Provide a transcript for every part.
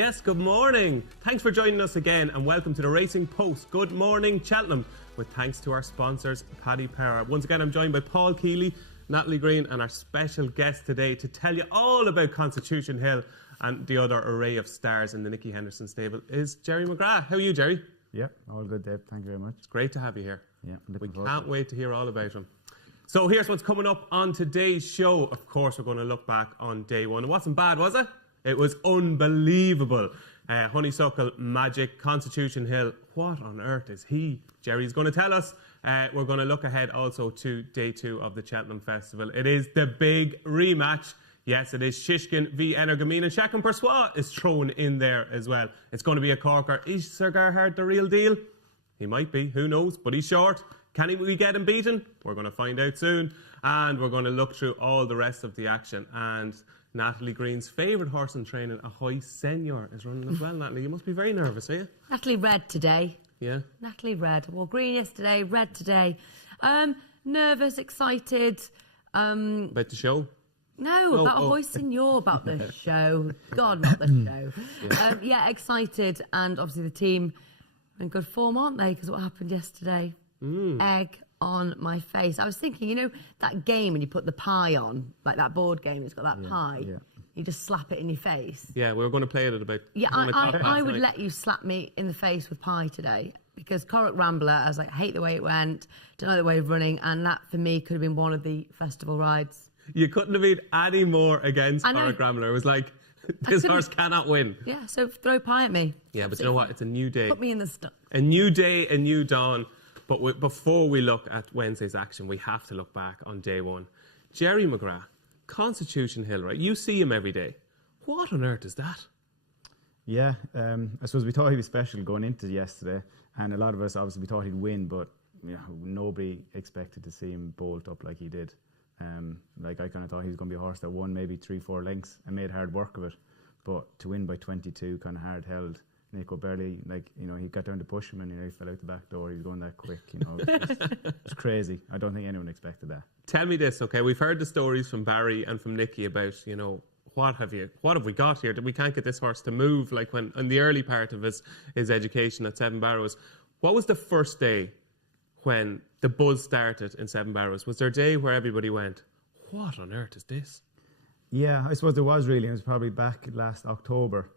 Yes, good morning. Thanks for joining us again and welcome to the Racing Post. Good morning, Cheltenham, with thanks to our sponsors, Paddy Power. Once again, I'm joined by Paul Kealy, Natalie Green and our special guest today to tell you all about Constitution Hill and the other array of stars in the Nicky Henderson stable is Jerry McGrath. How are you, Jerry? Yeah, all good, Dave. Thank you very much. It's great to have you here. Yeah, we can't wait to hear all about him. So here's what's coming up on today's show. Of course, we're going to look back on day one. It wasn't bad, was it? It was unbelievable. Honeysuckle, Magic, Constitution Hill. What on earth is he? Jerry's going to tell us. We're going to look ahead also to day two of the Cheltenham Festival. It is the big rematch. Yes, it is Shishkin v Energumene, and Shakin Persois is thrown in there as well. It's going to be a corker. Is Sir Gerhard the real deal? He might be, who knows, but he's short. Can we get him beaten? We're going to find out soon. And we're going to look through all the rest of the action. And Natalie Green's favourite horse in training, Ahoy Senior, is running as well. Natalie, you must be very nervous, are you? Natalie red today. Yeah? Natalie red. Well, green yesterday, red today. Nervous, excited. About the show? No, about Ahoy Senior, about the show. God, not the show. Yeah, excited. And obviously the team are in good form, aren't they? Because what happened yesterday? Egg on my face. I was thinking, you know, that game when you put the pie on, like that board game, it's got that pie. Yeah. You just slap it in your face. Yeah, we were going to play it at about... Yeah, I would let you slap me in the face with pie today. Because Corach Rambler, I was like, I hate the way it went, don't know the way of running, and that for me could have been one of the festival rides. You couldn't have been any more against Corach Rambler. It was like, this horse cannot win. Yeah, so throw pie at me. Yeah, but you know what? It's a new day. Put me in the stuff. A new day, a new dawn. But before we look at Wednesday's action, we have to look back on day one. Jerry McGrath, Constitution Hill, right? You see him every day. What on earth is that? Yeah, I suppose we thought he was special going into yesterday, and a lot of us obviously we thought he'd win, but you know, nobody expected to see him bolt up like he did. Like I kind of thought he was going to be a horse that won maybe 3-4 lengths and made hard work of it, but to win by 22, kind of hard held. Nico barely, like, you know, he got down to push him and, you know, he fell out the back door. He was going that quick, you know. It's crazy. I don't think anyone expected that. Tell me this, okay? We've heard the stories from Barry and from Nicky about, you know, what have we got here? That we can't get this horse to move, like when in the early part of his education at Seven Barrows. What was the first day when the buzz started in Seven Barrows? Was there a day where everybody went, what on earth is this? Yeah, I suppose there was really. It was probably back last October.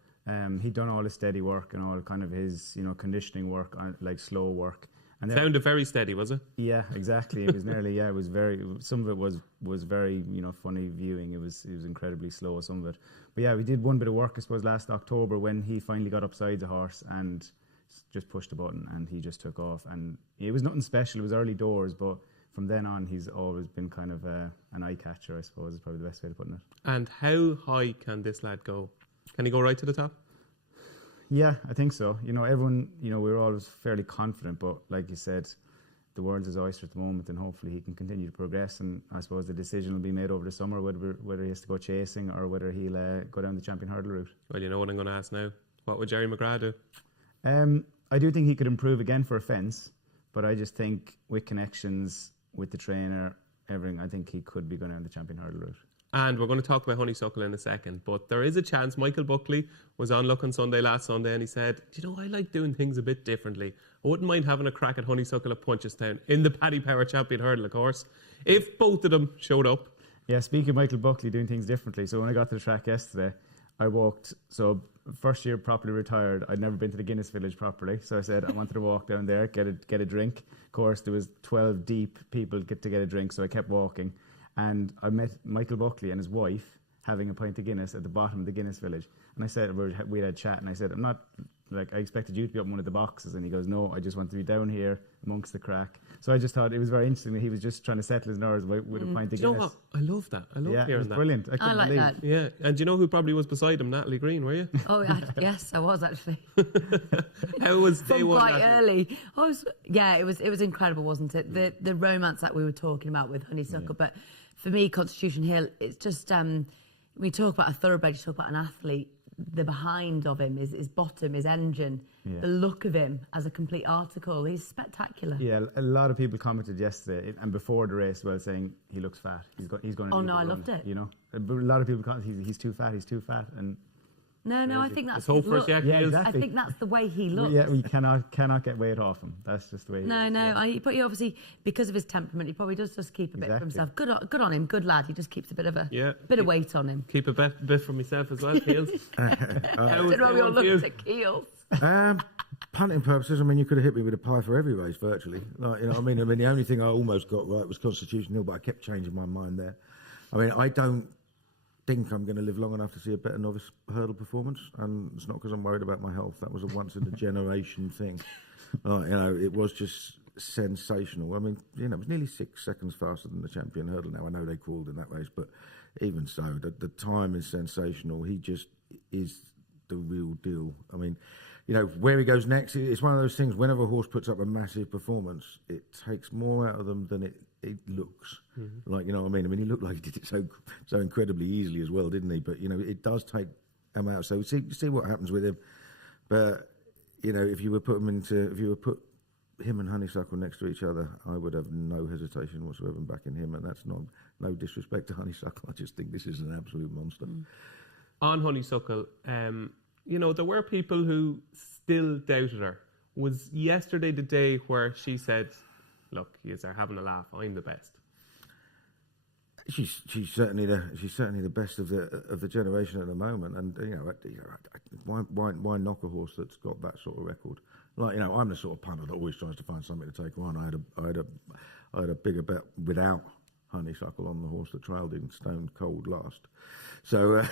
He'd done all his steady work and all kind of his, you know, conditioning work, like slow work. And sounded very steady, was it? Yeah, exactly. It was nearly, yeah, it was very, some of it was very, you know, funny viewing. It was incredibly slow, some of it. But yeah, we did one bit of work, I suppose, last October when he finally got upside the horse and just pushed the button and he just took off. And it was nothing special. It was early doors, but from then on, he's always been kind of an eye catcher, I suppose, is probably the best way of putting it. And how high can this lad go? Can he go right to the top? Yeah, I think so. You know, everyone, you know, we were always fairly confident, but like you said, the world's his oyster at the moment, and hopefully he can continue to progress. And I suppose the decision will be made over the summer whether he has to go chasing or whether he'll go down the champion hurdle route. Well, you know what I'm going to ask now. What would Jerry McGrath do? I do think he could improve again for a fence, but I just think with connections, with the trainer, everything, I think he could be going down the champion hurdle route. And we're going to talk about Honeysuckle in a second, but there is a chance. Michael Buckley was on Look on Sunday last Sunday and he said, you know, I like doing things a bit differently. I wouldn't mind having a crack at Honeysuckle at Punchestown in the Paddy Power Champion Hurdle, of course, if both of them showed up. Yeah, speaking of Michael Buckley doing things differently, so when I got to the track yesterday, I walked, so first year properly retired, I'd never been to the Guinness Village properly, so I said I wanted to walk down there, get a drink. Of course, there was 12 deep people to get a drink, so I kept walking. And I met Michael Buckley and his wife having a pint of Guinness at the bottom of the Guinness Village. And I said, we had a chat, and I said, I'm not, like, I expected you to be up in one of the boxes. And he goes, no, I just want to be down here amongst the crack. So I just thought it was very interesting that he was just trying to settle his nerves with a pint of Guinness. Do you know what? I love that. I love hearing that. Yeah, it was brilliant. I like that. Yeah, and do you know who probably was beside him? Natalie Green, were you? Oh, yes, I was actually. How was day one? Quite early. It was incredible, wasn't it? The romance that we were talking about with Honeysuckle, but for me, Constitution Hill, it's just, when you talk about a thoroughbred, you talk about an athlete, the behind of him, his bottom, his engine, the look of him as a complete article, he's spectacular. Yeah, a lot of people commented yesterday and before the race, well, saying he looks fat. He's going to I loved it. You know, a lot of people commented he's too fat, and No, I think that's Let's hope his for us, look. yeah, Keels. I think that's the way he looks. Yeah, we cannot get weight off him. That's just the way. But he obviously, because of his temperament, he probably does just keep a bit for himself. Good on him, good lad. He just keeps a bit of of weight on him. Keep a bit for myself as well, Keels. How we all looked at Keels. Punting purposes, I mean, you could have hit me with a pie for every race virtually. Like, you know what I mean? I mean, the only thing I almost got right was Constitution Hill, but I kept changing my mind there. I mean, I don't think I'm going to live long enough to see a better novice hurdle performance, and it's not because I'm worried about my health. That was a once in a generation thing. You know, it was just sensational. I mean, you know, it was nearly 6 seconds faster than the champion hurdle. Now I know they called in that race, but even so, the time is sensational. He just is the real deal. I mean, you know, where he goes next, it's one of those things. Whenever a horse puts up a massive performance, it takes more out of them than it looks. Like, you know what I mean? I mean, he looked like he did it so incredibly easily as well, didn't he? But, you know, it does take him out. So see what happens with him. But, you know, if you were put him and Honeysuckle next to each other, I would have no hesitation whatsoever in backing him. And that's no disrespect to Honeysuckle. I just think this is an absolute monster. On Honeysuckle, you know, there were people who still doubted her. Was yesterday the day where she said, look, you are having a laugh, I'm the best? She's certainly the best of the generation at the moment, and you know, why knock a horse that's got that sort of record? Like, you know, I'm the sort of punter that always tries to find something to take her on. I had a bigger bet without Honeysuckle on the horse that trailed in Stone Cold last. So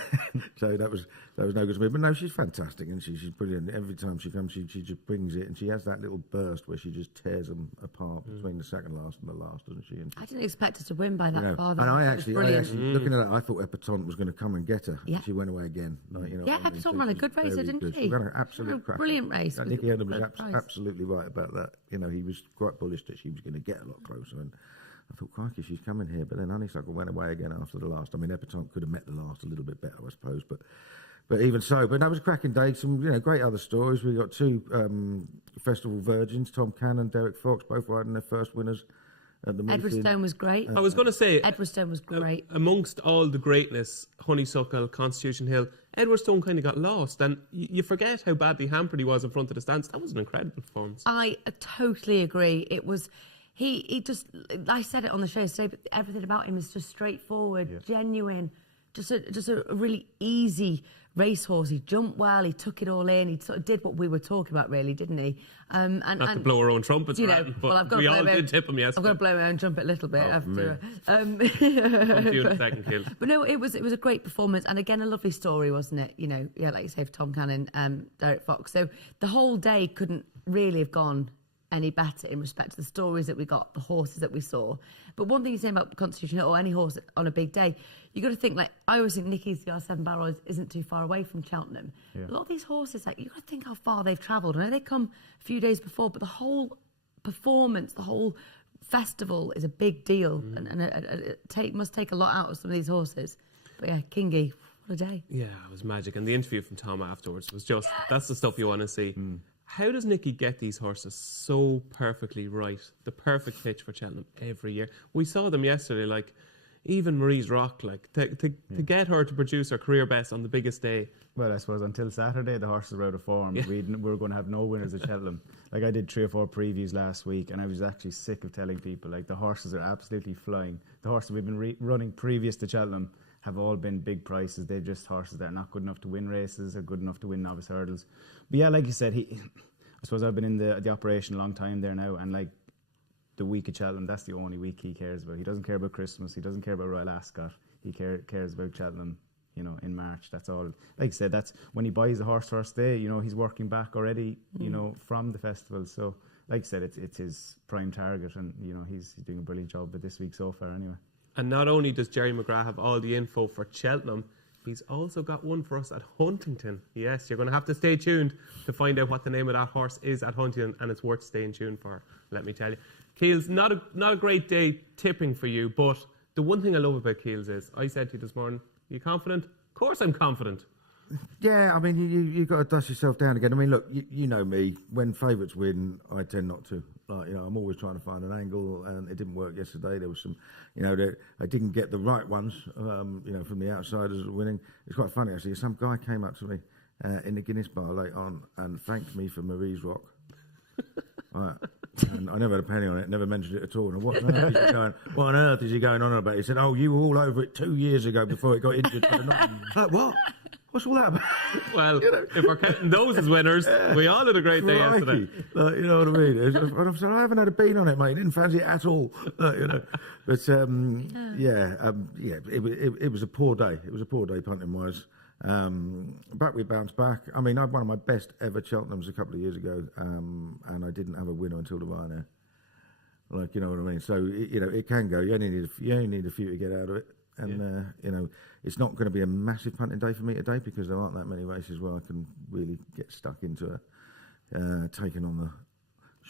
so that was no good to me. But no, she's fantastic, and she's brilliant. Every time she comes, she just brings it, and she has that little burst where she just tears them apart between the second last and the last, doesn't she? And I didn't expect her to win by that far. And I actually looking at it, I thought Epatante was going to come and get her. Yeah. She went away again. Like, you know, Epatante ran a good race, didn't she? She ran an absolute cracker. Brilliant race. Nicky Adam was absolutely right about that. You know, he was quite bullish that she was going to get a lot closer, and I thought, crikey, she's coming here. But then Honeysuckle went away again after the last. I mean, Epatante could have met the last a little bit better, I suppose. But even so, but that was a cracking day. Some, you know, great other stories. We got two festival virgins, Tom Cannon, Derek Fox, both riding their first winners at the Edward Stone was great. I was going to say, Edward Stone was great. Amongst all the greatness, Honeysuckle, Constitution Hill, Edward Stone kind of got lost, and you forget how badly hampered he was in front of the stands. That was an incredible performance. I totally agree. It was. He just, I said it on the show today, but everything about him is just straightforward, genuine, just a really easy racehorse. He jumped well, he took it all in, he sort of did what we were talking about, really, didn't he? Not to blow our own trumpets, you know, but we all did tip him yesterday. I've got to blow my own trumpet a little bit after. Come to you in a second, Kealy. But no, it was a great performance, and again, a lovely story, wasn't it? You know, yeah, like you say, for Tom Cannon, Derek Fox. So the whole day couldn't really have gone any better in respect to the stories that we got, the horses that we saw. But one thing you're saying about Constitution Hill or any horse on a big day, you got to think, like, I always think Nicky's R7 Barrow isn't too far away from Cheltenham. Yeah. A lot of these horses, like, you got to think how far they've travelled. I know they come a few days before, but the whole performance, the whole festival is a big deal, and it must take a lot out of some of these horses. But yeah, Kingy, what a day. Yeah, it was magic. And the interview from Tom afterwards was just, that's the stuff you want to see. How does Nicky get these horses so perfectly right? The perfect pitch for Cheltenham every year. We saw them yesterday, like, even Marie's Rock, like, to get her to produce her career best on the biggest day. Well, I suppose until Saturday, the horses were out of form. Yeah. We were going to have no winners at Cheltenham. Like, I did 3 or 4 previews last week, and I was actually sick of telling people, like, the horses are absolutely flying. The horses we've been running previous to Cheltenham have all been big prices. They're just horses that are not good enough to win races or good enough to win novice hurdles. But yeah, like you said, I suppose I've been in the operation a long time there now, and like the week at Cheltenham, that's the only week he cares about. He doesn't care about Christmas. He doesn't care about Royal Ascot. He cares about Cheltenham, you know, in March. That's all. Like I said, that's when he buys the horse first day, you know, he's working back already, you know, from the festival. So, like I said, it's his prime target, and, you know, he's doing a brilliant job with this week so far anyway. And not only does Jerry McGrath have all the info for Cheltenham, he's also got one for us at Huntington. Yes, you're going to have to stay tuned to find out what the name of that horse is at Huntington, and it's worth staying tuned for, let me tell you. Keels, not a great day tipping for you, but the one thing I love about Keels is, I said to you this morning, are you confident? Of course I'm confident. Yeah, I mean, you've got to dust yourself down again. I mean, look, you know me. When favourites win, I tend not to. Like, you know, I'm always trying to find an angle, and it didn't work yesterday. There was some, you know, I didn't get the right ones, you know, from the outsiders winning. It's quite funny, actually. Some guy came up to me in the Guinness bar late on and thanked me for Marie's Rock. Right. And I never had a penny on it, never mentioned it at all. And what on earth is he going on about? He said, "Oh, you were all over it 2 years ago before it got injured." Like, what? What's all that about? Well, if we're counting those as winners, we all had a great day yesterday. Like, you know what I mean? I said, I haven't had a bean on it, mate. Didn't fancy it at all. You know. But it was a poor day. It was a poor day punting wise. But we bounced back. I mean, I had one of my best ever Cheltenhams a couple of years ago, and I didn't have a winner until the Ryanair. Like, you know what I mean? So it can go. You only need a few to get out of it. And it's not going to be a massive punting day for me today because there aren't that many races where I can really get stuck into taking on the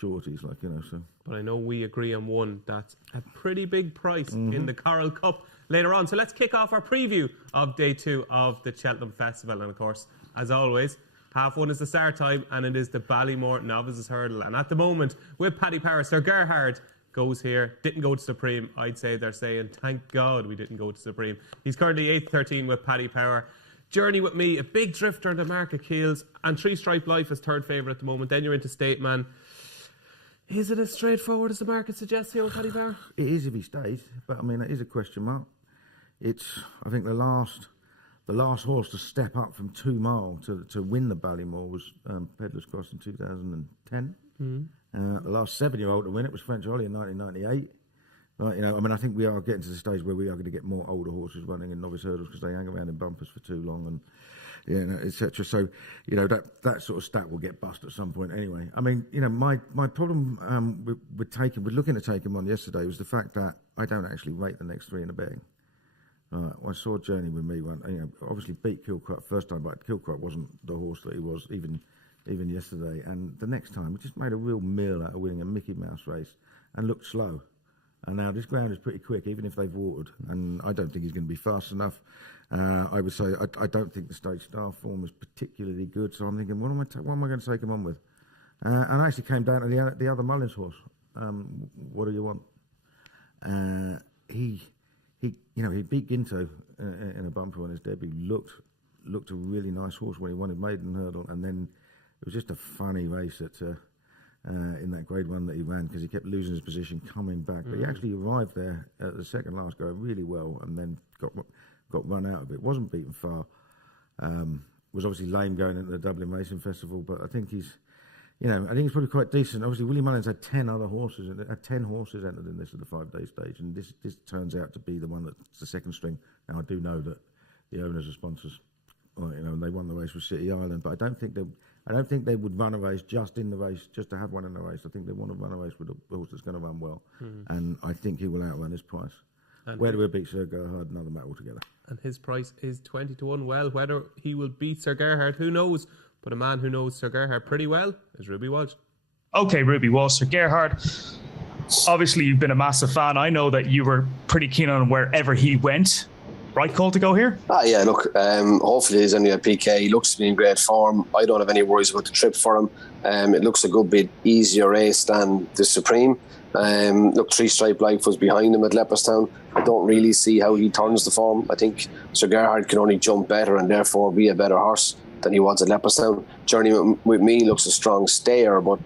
shorties, like, you know. So, but I know we agree on one that's a pretty big price in the Coral Cup later on. So let's kick off our preview of day 2 of the Cheltenham Festival. And of course, as always, 1:30 is the start time, and it is the Ballymore Novices Hurdle. And at the moment, with Paddy Power, Sir Gerhard goes here, didn't go to Supreme. I'd say they're saying, thank God we didn't go to Supreme. He's currently 8th-13 with Paddy Power. Journey with Me, a big drifter in the market Keels, and 3 Stripe Life is third favourite at the moment. Then you're into State Man. Is it as straightforward as the market suggests, the old Paddy Power? It is if he stays, but I mean, it is a question mark. I think the last horse to step up from 2 mile to win the Ballymore was Pedlar's Cross in 2010. The last 7-year-old to win it was French Ollie in 1998. Right, you know, I mean, I think we are getting to the stage where we are going to get more older horses running in novice hurdles because they hang around in bumpers for too long, and etc. So, you know, that sort of stat will get bust at some point anyway. I mean, you know, my problem with looking at taking one yesterday was the fact that I don't actually rate the next 3 in the betting. I saw Journey with Me run, you know, obviously beat Kilcrut first time, but Kilcrut wasn't the horse that he was even yesterday. And the next time, we just made a real meal out of winning a Mickey Mouse race and looked slow. And now this ground is pretty quick, even if they've watered. And I don't think he's going to be fast enough. I would say I don't think the Stage Star form is particularly good. So I'm thinking, what am I going to take him on with? And I actually came down to the other Mullins horse. What do you want? He beat Ginto in a bumper on his debut. Looked a really nice horse when he won his maiden hurdle, and then it was just a funny race in that Grade 1 that he ran because he kept losing his position coming back. But he actually arrived there at the second last go really well, and then got run out of it. Wasn't beaten far. Was obviously lame going into the Dublin Racing Festival, but I think he's probably quite decent. Obviously, Willie Mullins had 10 horses entered in this at the 5-day stage, and this turns out to be the one that's the second string. Now, I do know that the owners are sponsors, and they won the race with City Island, but I don't think they would run a race just in the race, just to have one in the race. I think they want to run a race with a horse that's going to run well, and I think he will outrun his price. And whether he'll beat Sir Gerhard, another matter altogether. And his price is 20-1. Well, whether he will beat Sir Gerhard, who knows? But a man who knows Sir Gerhard pretty well is Ruby Walsh. Okay, Ruby Walsh. Sir Gerhard, obviously you've been a massive fan. I know that you were pretty keen on wherever he went. Right call to go here? Yeah, look, hopefully he's only a PK. He looks to be in great form. I don't have any worries about the trip for him. It looks a good bit easier race than the Supreme. Look, 3 Stripe Life was behind him at Leopardstown. I don't really see how he turns the form. I think Sir Gerhard can only jump better and therefore be a better horse than he was at Leopardstown. Journey with Me looks a strong stayer, but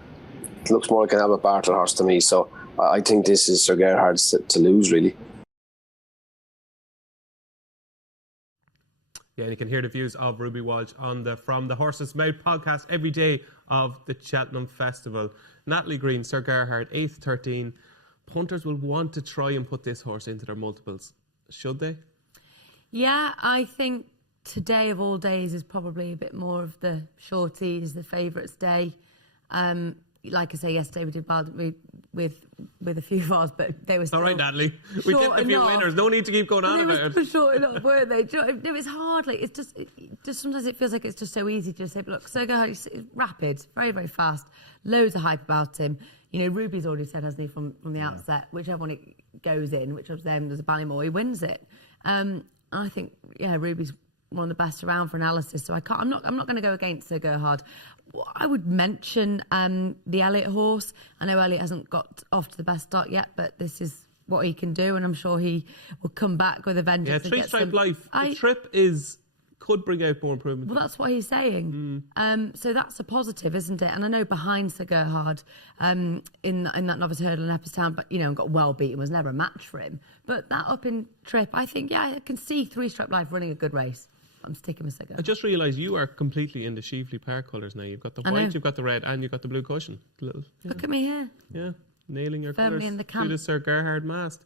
it looks more like an Albert Bartlett horse to me. So I think this is Sir Gerhard's to lose, really. Yeah, and you can hear the views of Ruby Walsh on the From the Horse's Mouth podcast every day of the Cheltenham Festival. Natalie Green, Sir Gerhard, 8th-13. Punters will want to try and put this horse into their multiples. Should they? Yeah, I think today of all days is probably a bit more of the shorties, the favourites day. Like I say, yesterday we did bad with a few of ours, but they were still... All right, Natalie. We did a few winners. No need to keep going on about it. They were short enough, weren't they? No, it's hard. Like, it's just sometimes it feels like it's just so easy to just say, look, Sir Gerhard is rapid, very, very fast, loads of hype about him. You know, Ruby's already said, hasn't he, from the outset, whichever one it goes in, which of them there's a Ballymore, he wins it. I think, Ruby's one of the best around for analysis, so I'm not going to go against Sir Gerhard. I would mention the Elliott horse. I know Elliott hasn't got off to the best start yet, but this is what he can do, and I'm sure he will come back with a vengeance. Yeah, 3 Stripe Life. The trip is could bring out more improvement. Well, that's what he's saying. So that's a positive, isn't it? And I know behind Sir Gerhard in that novice hurdle in Epperstown, but got well beaten, was never a match for him. But that up in trip, I think, I can see Three Stripe Life running a good race. I'm sticking with Sir Gerhard. I just realised you are completely in the Sheafley Park colours now. You've got the white, you've got the red, and you've got the blue cushion. Look at me here. Yeah, nailing your Firmly colours in the camp. to the Sir Gerhard mast.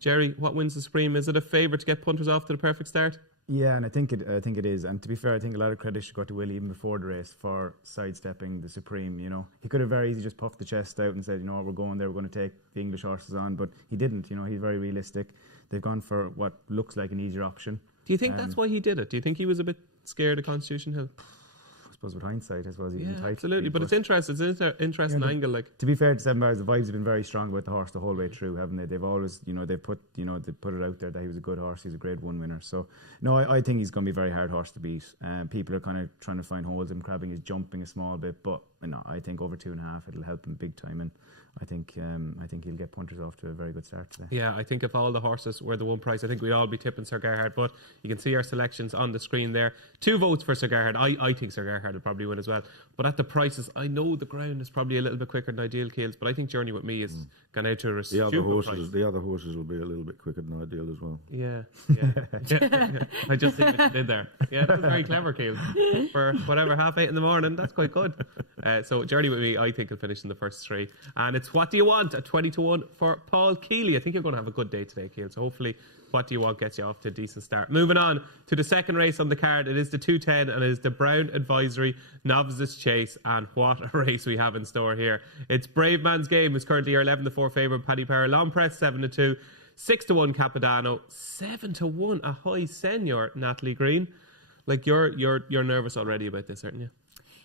Jerry, what wins the Supreme? Is it a favourite to get punters off to the perfect start? Yeah, and I think it is. And to be fair, I think a lot of credit should go to Willie even before the race for sidestepping the Supreme. He could have very easily just puffed the chest out and said, we're going there, we're going to take the English horses on, but he didn't. He's very realistic. They've gone for what looks like an easier option. Do you think that's why he did it? Do you think he was a bit scared of Constitution Hill? I suppose with hindsight, I suppose he was entitled. Absolutely, but it's interesting. It's an interesting angle. Like, to be fair to 7 Bars, the vibes have been very strong about the horse the whole way through, haven't they? They've always, they put it out there that he was a good horse. He's a Grade 1 winner. So no, I think he's going to be a very hard horse to beat. People are kind of trying to find holes in him, crabbing his jumping a small bit, but no, I think over 2.5 it'll help him big time, and I think he'll get punters off to a very good start today. Yeah, I think if all the horses were the one price, I think we'd all be tipping Sir Gerhard, but you can see our selections on the screen there. 2 votes for Sir Gerhard. I think Sir Gerhard will probably win as well. But at the prices, I know the ground is probably a little bit quicker than Ideal Keels, but I think Journey With Me has gone out to a the other horses will be a little bit quicker than Ideal as well. Yeah. I just think what you did there. Yeah, that was very clever, Keels. For whatever, 8:30 in the morning, that's quite good. So Journey With Me, I think, will finish in the first 3. And it's What Do You Want at 20-1 for Paul Kealy. I think you're going to have a good day today, Keels. So hopefully What Do You Want gets you off to a decent start. Moving on to the second race on the card. It is the 2:10 and it is the Brown Advisory Novices Chase. And what a race we have in store here. It's Brave Man's Game, who's currently your 11-4 favourite. Paddy Power Long Press 7-2, 6-1 Capodanno, 7-1 a high senior Natalie Green. Like you're nervous already about this, aren't you?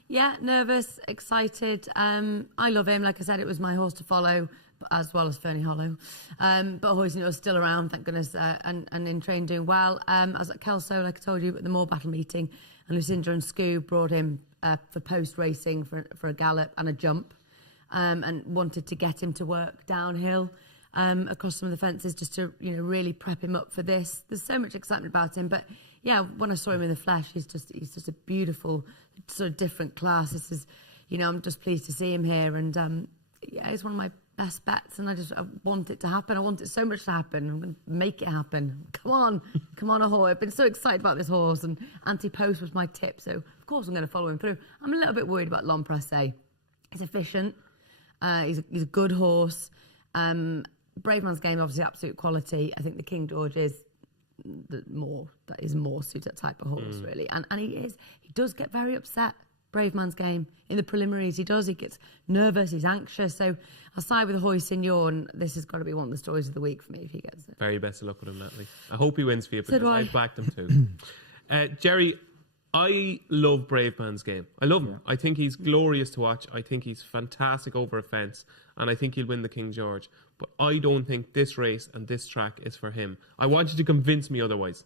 Yeah, nervous, excited. I love him. Like I said, it was my horse to follow, as well as Fernie Hollow. But Hoyson was still around, thank goodness, and in train doing well. I was at Kelso, like I told you, at the Moor Battle meeting, and Lucinda and Scoo brought him for post-racing for a gallop and a jump, and wanted to get him to work downhill across some of the fences just to really prep him up for this. There's so much excitement about him, but yeah, when I saw him in the flesh, he's just a beautiful sort of different class. This is, I'm just pleased to see him here, and yeah, he's one of my best bets, and I want it to happen. I want it so much to happen. I'm going to make it happen. Come on, Ahoy. I've been so excited about this horse, and Anti-Post was my tip, so of course I'm going to follow him through. I'm a little bit worried about L'Homme Pressé. He's efficient. He's a good horse. Brave Man's Game, obviously, absolute quality. I think the King George is more suited that type of horse, really. And he does get very upset. Brave Man's Game in the preliminaries, he gets nervous, he's anxious. So I'll side with the Hoy Signor, and this has got to be one of the stories of the week for me if he gets it. Very best of luck with him, Natalie. I hope he wins for you, because I backed him too. Jerry, I love Brave Man's Game. I love him. I think he's glorious to watch. I think he's fantastic over a fence, and I think he'll win the King George. But I don't think this race and this track is for him. I want you to convince me otherwise.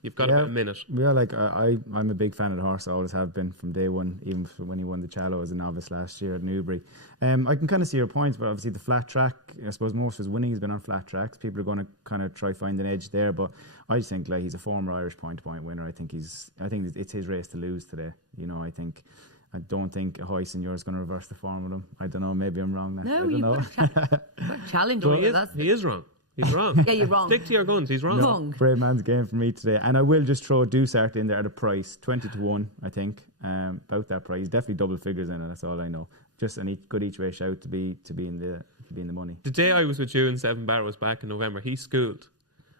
You've got about a minute. Yeah, like I'm a big fan of the horse. I always have been from day one, even when he won the Challow as a novice last year at Newbury. I can kind of see your points, but obviously the flat track, I suppose most of his winning has been on flat tracks. People are going to kind of try find an edge there, but I just think like he's a former Irish point-to-point winner. I think it's his race to lose today. I don't think Ahoy Signor is going to reverse the form with him. I don't know. Maybe I'm wrong. No, you've got a challenge. He is wrong. He's wrong. Yeah, you're wrong. Stick to your guns. He's wrong. Wrong. Brave Man's Game for me today. And I will just throw Dusart in there at a price, 20-1, I think. About that price. Definitely double figures in it, that's all I know. Just a good each way shout to be in the money. The day I was with you and Seven Barrows back in November, he schooled.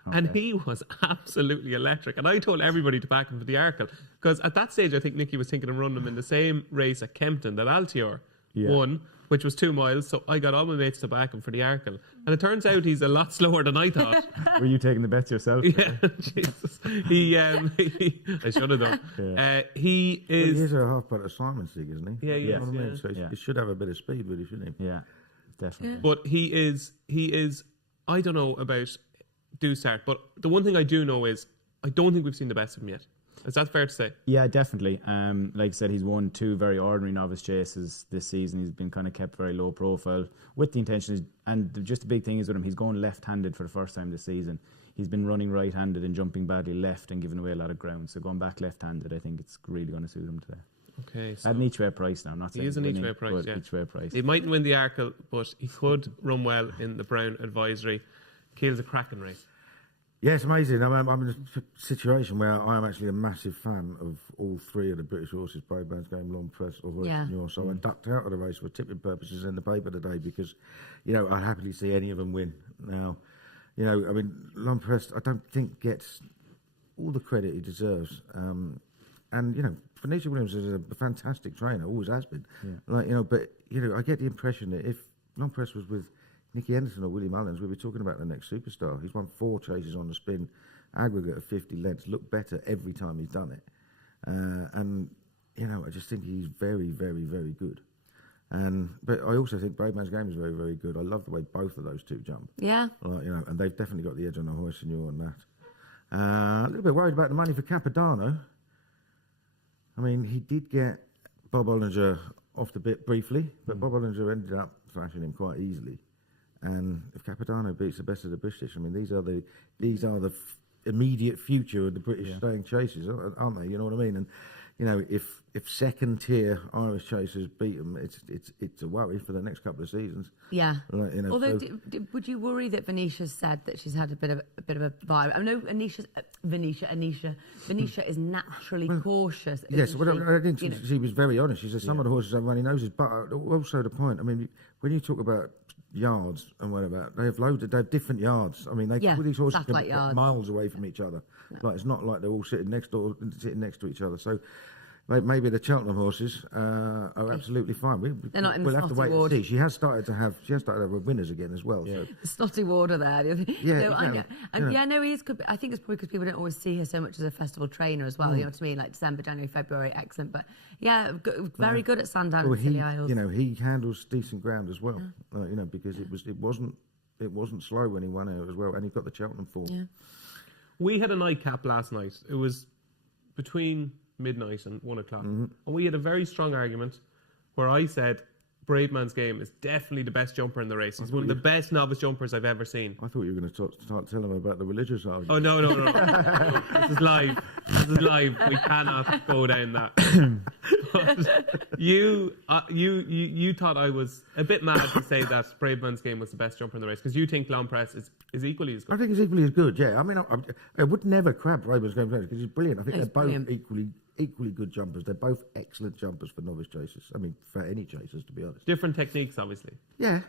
Okay. And he was absolutely electric. And I told everybody to back him for the Arkle. Because at that stage, I think Nicky was thinking of running him in the same race at Kempton that Altior won, which was 2 miles. So I got all my mates to back him for the Arkle. And it turns out he's a lot slower than I thought. Were you taking the bets yourself? Yeah, Jesus. I should have done. Yeah. He is... Well, he's a half part of Simon's League, isn't he? Yeah, you know what I mean? So he should have a bit of speed with him, shouldn't he? Yeah, definitely. Yeah. But he is, I don't know about Dusart, but the one thing I do know is I don't think we've seen the best of him yet. Is that fair to say? Yeah, definitely. Like I said, he's won 2 very ordinary novice chases this season. He's been kind of kept very low profile with the intention. And just the big thing is with him, he's going left-handed for the first time this season. he's been running right-handed and jumping badly left and giving away a lot of ground. So going back left-handed, I think it's really going to suit him today. Okay, so At an each-way price now. I'm not saying he is an winning, each-way price, but yeah. each-way price. He mightn't win the Arkle, but he could run well in the Brown Advisory. Keel's a cracking race. Yeah, it's amazing. I'm in a situation where I am actually a massive fan of all three of the British horses, Braveman's Game, Long Press, or Royce. So I ducked out of the race for tipping purposes in the paper today because, I'd happily see any of them win. Now, Long Press, I don't think gets all the credit he deserves. Phoenicia Williams is a fantastic trainer, always has been. Yeah. But I get the impression that if Long Press was with Nicky Henderson or Willie Mullins, we'd be talking about the next superstar. He's won 4 chases on the spin, aggregate of 50 lengths, looked better every time he's done it. I just think he's very, very, very good. But I also think Braveman's Game is very, very good. I love the way both of those two jump. Yeah. And they've definitely got the edge on the Hoy Senor on that. A little bit worried about the money for Capodanno. I mean, he did get Bob Ollinger off the bit briefly, but Bob Ollinger ended up thrashing him quite easily. And if Capodanno beats the best of the British, I mean, these are the immediate future of the British staying chases, aren't they? You know what I mean? And if second tier Irish chasers beat them, it's a worry for the next couple of seasons. Yeah. Although, would you worry that Venetia's said that she's had a bit of a vibe? I know Venetia is naturally cautious. Yes, I think she was very honest. She said some of the horses have runny noses, but also the point. I mean, when you talk about yards and whatever, they have different yards. I mean, all these horses can be miles away from each other. No. Like it's not like they're all sitting next to each other. So maybe the Cheltenham horses are absolutely fine. They're not in the We'll have to wait ward. and see. She has started to have winners again as well. Yeah. So. The snotty water there. Yeah, I know. And he is. I think it's probably because people don't always see her so much as a festival trainer as well. You know what I mean? Like December, January, February, excellent. But very good at Sandown and Scilly Isles. He handles decent ground as well. Because it wasn't slow when he won out as well, and he got the Cheltenham form. Yeah. We had a nightcap last night. It was between midnight and 1 o'clock. And we had a very strong argument where I said Braveman's Game is definitely the best jumper in the race. He's one of the best novice jumpers I've ever seen. I thought you were going to start telling him about the religious argument. Oh, no. This is live. We cannot go down that. But you thought I was a bit mad to say that Braveman's Game was the best jumper in the race because you think Long Press is equally as good. I think he's equally as good, yeah. I mean, I would never crab Braveman's Game because he's brilliant. I think they're both equally good jumpers. They're both excellent jumpers for novice chasers. I mean, for any chasers, to be honest. Different techniques, obviously. Yeah.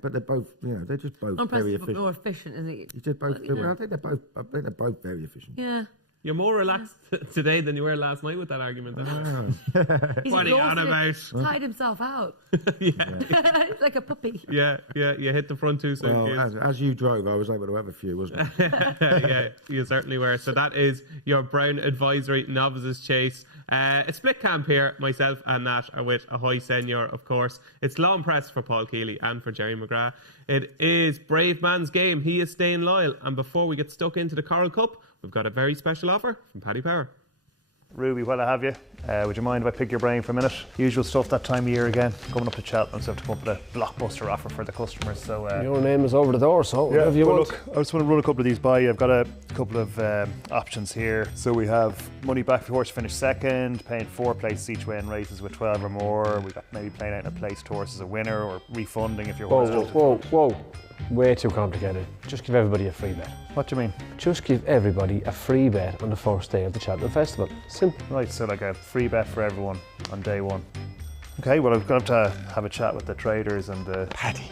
But they're both, they're just both very efficient. More efficient, isn't he? He's just both. Well, I think they're both very efficient. Yeah. You're more relaxed today than you were last night with that argument. He's what are you on about? Tied himself out. It's like a puppy. Yeah. You hit the front two. Well, as you drove, I was able to have a few, wasn't I? Yeah, you certainly were. So that is your Brown Advisory Novices Chase. A split camp here. Myself and Nat are with Ahoy Senior, of course. It's Long Press for Paul Kealy and for Jerry McGrath. It is Braveman's Game. He is staying loyal. And before we get stuck into the Coral Cup, we've got a very special offer from Paddy Power. Ruby, while I have you, would you mind if I pick your brain for a minute? Usual stuff that time of year again, coming up to Cheltenham, so I have to come up with a blockbuster offer for the customers. So your name is over the door, so whatever you want. Look, I just want to run a couple of these by you. I've got a couple of options here. So we have money back for your horse to finish second, paying 4 places each way in races with 12 or more. We've got maybe playing out in a placed horse as a winner, or refunding if your horse is Whoa. Way too complicated. Just give everybody a free bet. What do you mean? Just give everybody a free bet on the first day of the Cheltenham Festival. Simple. Right, so like a free bet for everyone on day one. Okay, well, I'm going to have to have a chat with the traders and the... Paddy.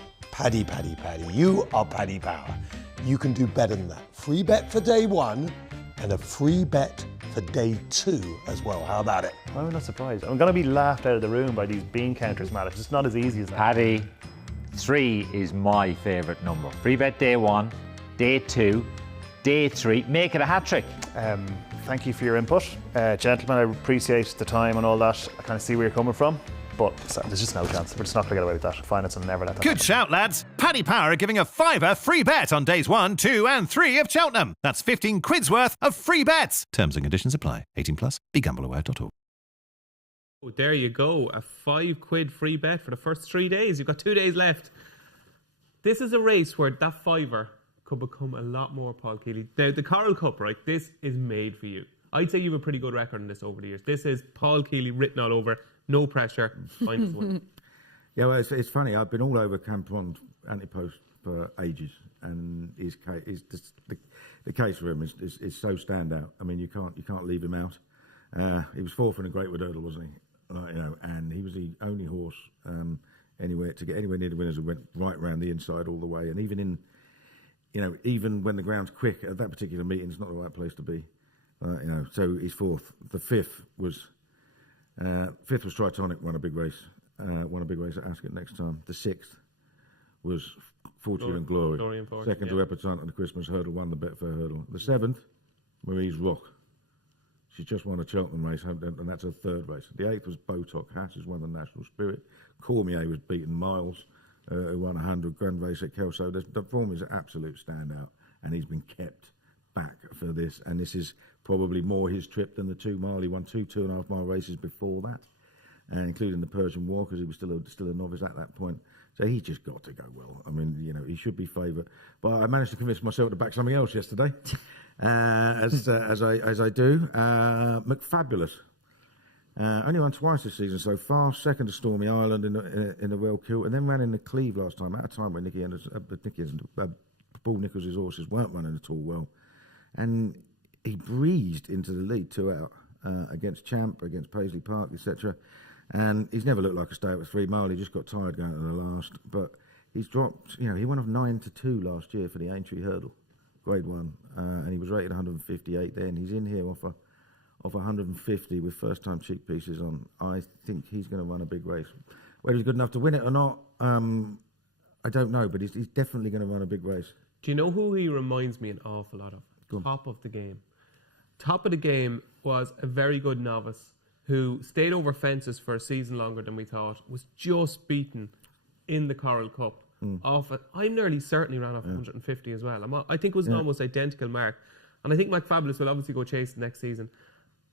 You are Paddy Power. You can do better than that. Free bet for day one and a free bet for day 2 as well. How about it? I'm not surprised. I'm going to be laughed out of the room by these bean counters, Matt. It's just not as easy as that. Paddy, 3 is my favourite number. Free bet day 1, day 2, day 3. Make it a hat-trick. Thank you for your input. Gentlemen, I appreciate the time and all that. I kind of see where you're coming from, but there's just no chance. We're just not going to get away with that. Finance will never let that Good shout, lads. Paddy Power giving a £5 free bet on days 1, 2 and 3 of Cheltenham. That's 15 quid's worth of free bets. Terms and conditions apply. 18 plus. BeGambleAware.org. Oh, there you go. A £5 free bet for the first 3 days. You've got 2 days left. This is a race where that fiver could become a lot more Paul Kealy. The Coral Cup, right? This is made for you. I'd say you have a pretty good record in this over the years. This is Paul Kealy written all over. No pressure. Find us one. Yeah, well, it's funny. I've been all over Campron Antipost for ages, and the case for him is so standout. I mean, you can't leave him out. He was fourth in a Great Wood Hurdle, wasn't he? And he was the only horse anywhere to get anywhere near the winners who went right round the inside all the way. And even when the ground's quick at that particular meeting, it's not the right place to be. So he's fourth. The fifth was Tritonic, won a big race at Ascot next time. The sixth was Fortune and Glory. Second to Epatante on the Christmas Hurdle, won the Betfair Hurdle. The seventh, Marie's Rock. She's just won a Cheltenham race, and that's her third race. The eighth was Botock Hash, who's won the National Spirit. Cormier was beaten Miles, who won 100 grand race at Kelso. The form is an absolute standout, and he's been kept back for this. And this is probably more his trip than the 2 mile. He won 2.5 mile races before that, including the Persian War, because he was still a novice at that point. So he's just got to go well. I mean, he should be favourite. But I managed to convince myself to back something else yesterday, as I do. McFabulous. Only won twice this season so far. Second to Stormy Island in the Well Kilt, and then ran in the Cleve last time, at a time when Paul Nicholls' horses weren't running at all well. And he breezed into the lead 2 out against Champ, against Paisley Park, etc. And he's never looked like a stay at 3 mile. He just got tired going to the last. But he's dropped, he went off 9-2 last year for the Aintree Hurdle, Grade 1. And he was rated 158 then. He's in here off 150 with first-time cheek pieces on. I think he's going to run a big race. Whether he's good enough to win it or not, I don't know. But he's definitely going to run a big race. Do you know who he reminds me an awful lot of? Top of the Game. Top of the Game was a very good novice who stayed over fences for a season longer than we thought, was just beaten in the Coral Cup. I'm nearly certainly ran off 150 as well. I think it was an almost identical mark. And I think McFabulous will obviously go chase next season.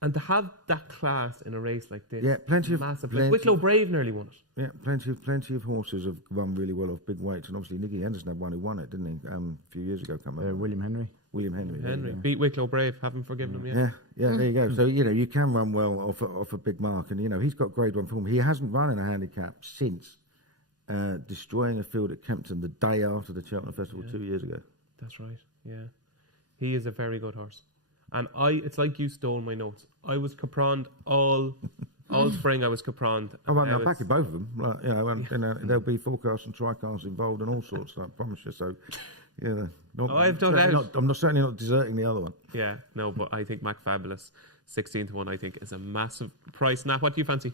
And to have that class in a race like this, massive. Wicklow Brave nearly won it. Yeah, plenty of horses have run really well off big weights, and obviously Nicky Henderson had one who won it, didn't he? A few years ago, William Henry. William Henry beat Wicklow Brave. Haven't forgiven him yet. Yeah. There you go. So you can run well off a big mark, and he's got Grade 1 form. He hasn't run in a handicap since destroying a field at Kempton the day after the Cheltenham Festival 2 years ago. That's right. Yeah, he is a very good horse. And it's like you stole my notes. I was capronned all spring. I was capronned. I'll back you both of them. There'll be forecasts and tricasts involved and all sorts. I promise you. So, I've done that. I'm certainly not deserting the other one. Yeah, no, but I think McFabulous 16-1. I think is a massive price. Nat, what do you fancy?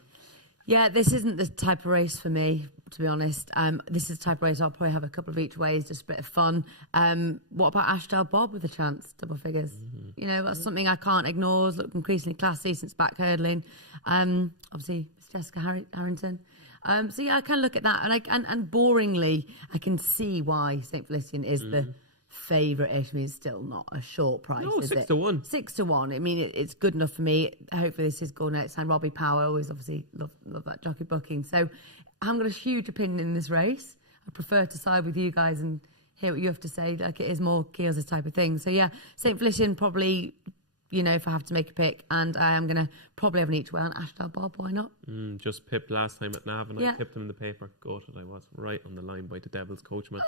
Yeah, this isn't the type of race for me, to be honest. This is the type of race I'll probably have a couple of each ways, just a bit of fun. What about Ashdale Bob with a chance, double figures? That's something I can't ignore. It's looked increasingly classy since back hurdling. Obviously, it's Jessica Harrington. I kind of look at that, and boringly, I can see why St. Felician is the favourite-ish. I mean, it's still not a short price, is it? 6-1. 6-1. I mean, it's good enough for me. Hopefully this is going next time. Robbie Power, always obviously love that jockey booking. So I've got a huge opinion in this race. I prefer to side with you guys and hear what you have to say. Like, it is more Keels' type of thing. So yeah, St. Felician probably, if I have to make a pick, and I am going to probably have an each way on Ashdale Bob. Why not? Just pipped last time at Nav, and I tipped him in the paper. Gutted I was. Right on the line by the Devils coachman.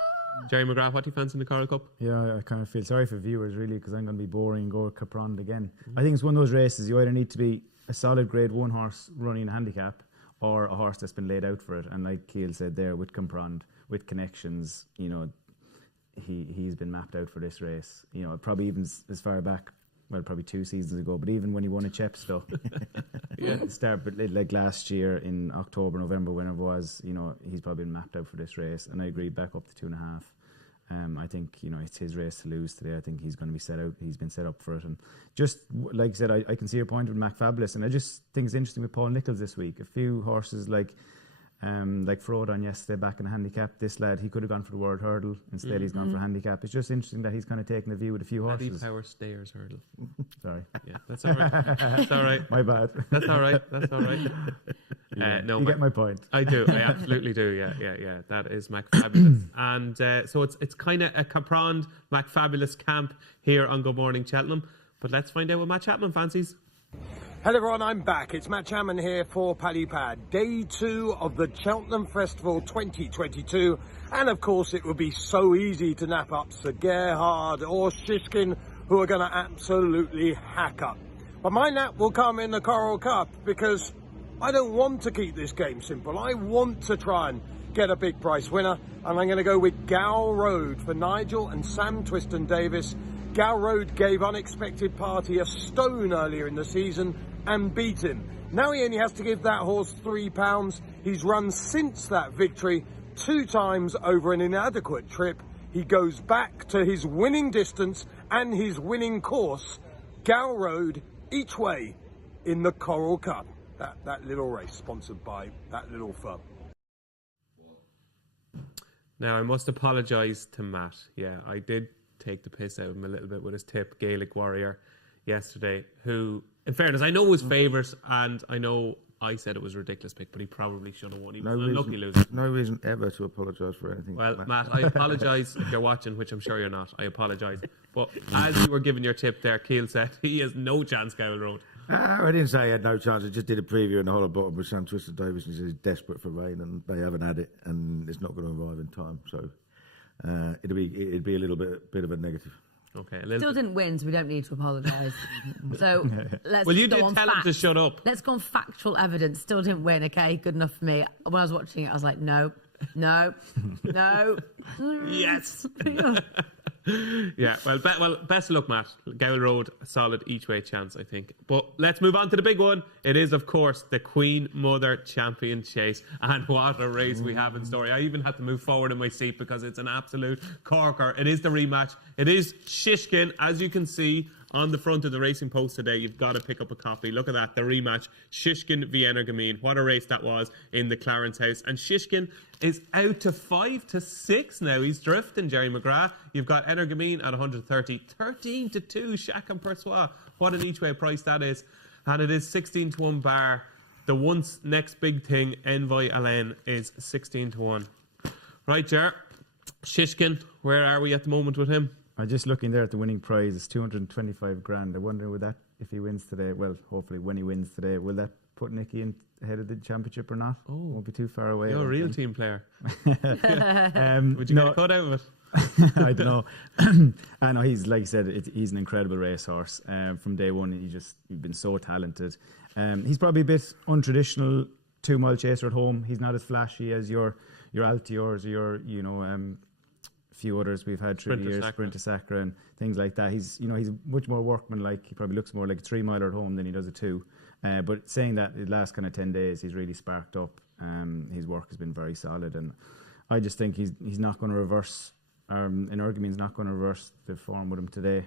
Jerry McGrath, what do you fancy in the Coral Cup? Yeah, I kind of feel sorry for viewers, really, because I'm going to be boring and go Caprond again. I think it's one of those races you either need to be a solid Grade 1 horse running a handicap, or a horse that's been laid out for it. And like Keel said there, with Caprond, with connections, he's been mapped out for this race. Probably even as far back, probably 2 seasons ago, but even when he won a Chepstow, like last year in October, November, whenever it was, he's probably been mapped out for this race. And I agree, back up to 2.5. I think, it's his race to lose today. I think he's going to be set out. He's been set up for it. And just, like I said, I can see your point with McFabulous. And I just think it's interesting with Paul Nicholls this week. A few horses like Frodon yesterday back in the handicap. This lad, he could have gone for the World Hurdle. Instead, he's gone for handicap. It's just interesting that he's kind of taking the view with a few horses. Paddy Power Stayers Hurdle. Sorry. Yeah, that's all right. That's all right. My bad. That's all right. No, you get my point. I do. I absolutely do. Yeah. That is McFabulous. And so it's kind of a capronned McFabulous camp here on Good Morning Cheltenham. But let's find out what Matt Chapman fancies. Hello everyone, I'm back. It's Matt Chapman here for Paddy Pad. Day 2 of the Cheltenham Festival 2022. And of course it would be so easy to nap up Sir Gerhard or Shishkin, who are going to absolutely hack up. But my nap will come in the Coral Cup because I don't want to keep this game simple. I want to try and get a big price winner. And I'm going to go with Gamble Road for Nigel and Sam Twiston-Davis. Gamble Road gave Unexpected Party a stone earlier in the season and beat him. Now he only has to give that horse £3. He's run since that victory 2 times over an inadequate trip. He goes back to his winning distance and his winning course. Gamble Road each way in the Coral Cup. That little race sponsored by that little firm. Now, I must apologise to Matt. Yeah, I did take the piss out of him a little bit with his tip, Gaelic Warrior, yesterday, who, in fairness, I know was favourite, and I know I said it was a ridiculous pick, but he probably should have won. He was an unlucky loser. No reason ever to apologise for anything. Well, Matt, I apologise if you're watching, which I'm sure you're not. I apologise. But as you were giving your tip there, Kealy said he has no chance, Gamble Road. I didn't say he had no chance. I just did a preview in the hollow bottom with Sam Twiston-Davis, and he says he's desperate for rain, and they haven't had it, and it's not going to arrive in time. So it'd be a little bit of a negative. Okay. Still didn't win, so we don't need to apologise. So let's well, you go did on tell him to shut up. Let's go on factual evidence. Still didn't win. Okay, good enough for me. When I was watching it, I was like, no. Yes. Yeah, well, best of luck, Matt. Gamble Road, a solid each way chance, I think. But let's move on to the big one. It is, of course, the Queen Mother Champion Chase. And what a race we have in store. I even had to move forward in my seat because it's an absolute corker. It is the rematch. It is Shishkin, as you can see on the front of the Racing Post today. You've got to pick up a copy. Look at that, the rematch. Shishkin v Energumene. What a race that was in the Clarence House. And Shishkin is out to 5-6 now. He's drifting, Jerry McGrath. You've got Energumene at 130. 13-2, Shack and Persois. What an each way price that is. And it is 16-1 bar. The once next big thing, Envoy Alain, is 16-1. Right, Jer. Shishkin, where are we at the moment with him? I'm just looking there at the winning prize. It's 225 grand. I wonder would that, if he wins today, well, hopefully when he wins today, will that put Nicky in ahead of the championship or not? Oh, won't be too far away. You're a real team player. Would you get a cut out of it? I don't know. I know he's, like you said, he's an incredible racehorse. From day one, he's been so talented. He's probably a bit untraditional 2-mile chaser at home. He's not as flashy as your Altiors or your few others we've had through the years, Sprinter Sacra and things like that. He's much more workmanlike. He probably looks more like a 3-miler at home than he does a 2. But saying that, the last kind of 10 days, he's really sparked up. His work has been very solid, and I just think he's not going to reverse. Energumene's not going to reverse the form with him today.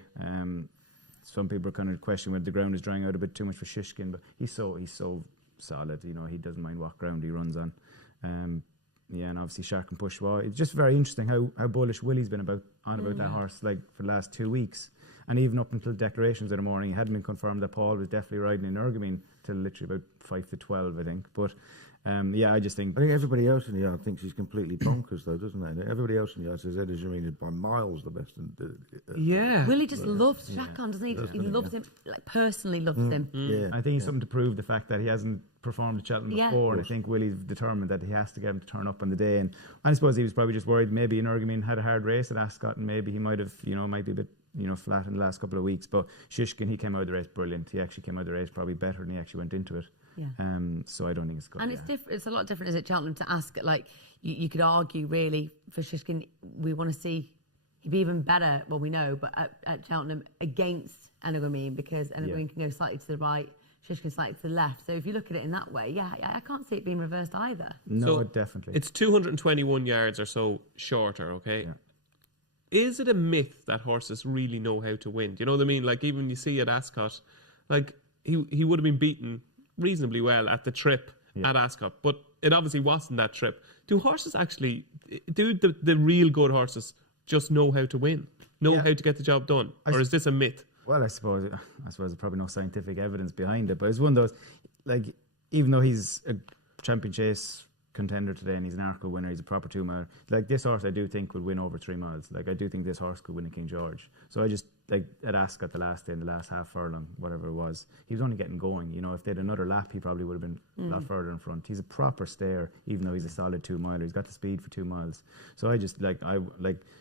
Some people are kind of questioning whether the ground is drying out a bit too much for Shishkin, but he's so solid. He doesn't mind what ground he runs on. Yeah, and obviously Shark and Pushwa. It's just very interesting how bullish Willie's been about that horse like for the last 2 weeks. And even up until declarations in the morning, it hadn't been confirmed that Paul was definitely riding in Energumene till literally about 5-12, I think. But I just think... I think everybody else in the yard thinks he's completely bonkers, though, doesn't they? Everybody else in the yard says Energumene is by miles the best. Yeah. Willie just loves Shakon, doesn't he? He loves him, like personally loves him. Yeah. I think he's something to prove, the fact that he hasn't performed at Cheltenham before, and I think Willie's determined that he has to get him to turn up on the day. And I suppose he was probably just worried maybe Energumene had a hard race at Ascot, and maybe he might have, might be a bit flat in the last couple of weeks. But Shishkin, he came out of the race brilliant. He actually came out of the race probably better than he actually went into it. Yeah. So I don't think it's good. And it's different. It's a lot different, is it, Cheltenham, to ask, like, you could argue, really, for Shishkin, we want to see he'd be even better, well, we know, but at Cheltenham against Energumene, because Energumene can go slightly to the right, Shishkin slightly to the left. So if you look at it in that way, I can't see it being reversed either. No, so definitely. It's 221 yards or so shorter, okay? Yeah. Is it a myth that horses really know how to win? Do you know what I mean? Like, even you see at Ascot, like, he would have been beaten reasonably well at the trip at Ascot, but it obviously wasn't that trip. Do horses actually, do the real good horses just know how to win? Know how to get the job done? Or is this a myth? Well, I suppose there's probably no scientific evidence behind it, but it's one of those, like, even though he's champion chase contender today, and he's an Arkle winner. He's a proper 2 mile. Like, this horse, I do think would win over 3 miles. Like, I do think this horse could win a King George. So I just, like, at Ascot the last day, in the last half furlong, whatever it was, he was only getting going. You know, if they had another lap, he probably would have been a lot further in front. He's a proper stayer, even though he's a solid 2 miler. He's got the speed for 2 miles. So I just, like, a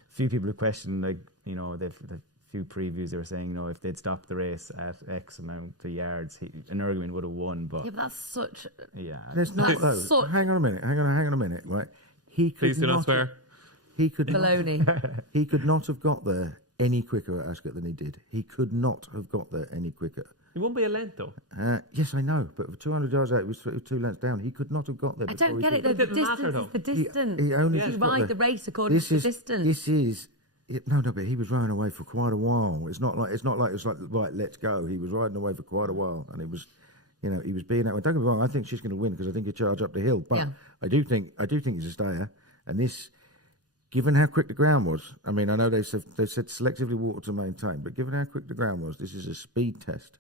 few people have questioned, like, you know, the few previews, they were saying, you know, if they'd stopped the race at X amount of yards, Energumen would have won. But yeah, but that's such. Yeah, there's not though. Hang on a minute. Right, he could Please do not swear. He could baloney. He could not have got there any quicker at Ascot than he did. He could not have got there any quicker. It won't be a length though. Yes, I know, but 200 yards out, it was 2 lengths down. He could not have got there. I don't get it though. The distance is the distance. He only you ride the race according to the distance. No, but he was riding away for quite a while. It's not like it was like right, let's go. He was riding away for quite a while, and it was, you know, he was being that way. Don't get me wrong. I think she's going to win because I think he charge up the hill. But I do think he's a stayer, and this, given how quick the ground was. I mean, I know they said selectively water to maintain, but given how quick the ground was, this is a speed test,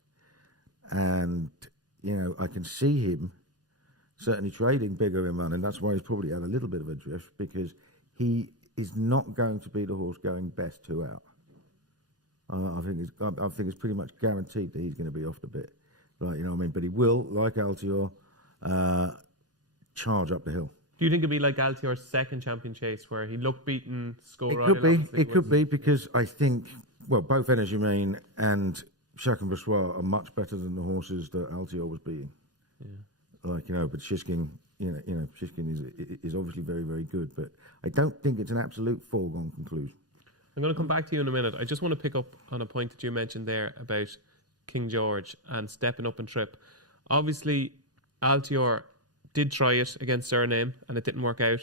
and you know, I can see him certainly trading bigger in money, and that's why he's probably had a little bit of a drift, because he is not going to be the horse going best 2 out. I think it's pretty much guaranteed that he's going to be off the bit, right? You know what I mean? But he will, like Altior, charge up the hill. Do you think it'd be like Altior's second champion chase, where he looked beaten, score? It could be because I think both Energumen and Chacun Bossois are much better than the horses that Altior was beating. Yeah. Like, you know, but Shishkin. Shishkin is obviously very, very good, but I don't think it's an absolute foregone conclusion. I'm going to come back to you in a minute. I just want to pick up on a point that you mentioned there about King George and stepping up and trip. Obviously, Altior did try it against Surname and it didn't work out.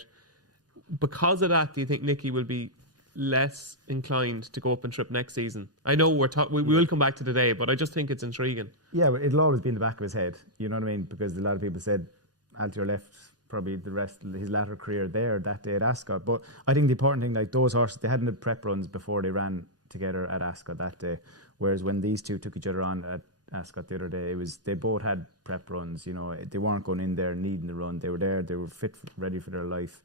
Because of that, do you think Nicky will be less inclined to go up and trip next season? I know we will come back to today, but I just think it's intriguing. Yeah, but it'll always be in the back of his head. You know what I mean? Because a lot of people said Altior left probably the rest of his latter career there that day at Ascot. But I think the important thing, like those horses, they hadn't had prep runs before they ran together at Ascot that day. Whereas when these two took each other on at Ascot the other day, they both had prep runs. You know, they weren't going in there needing the run. They were there. They were fit, ready for their life.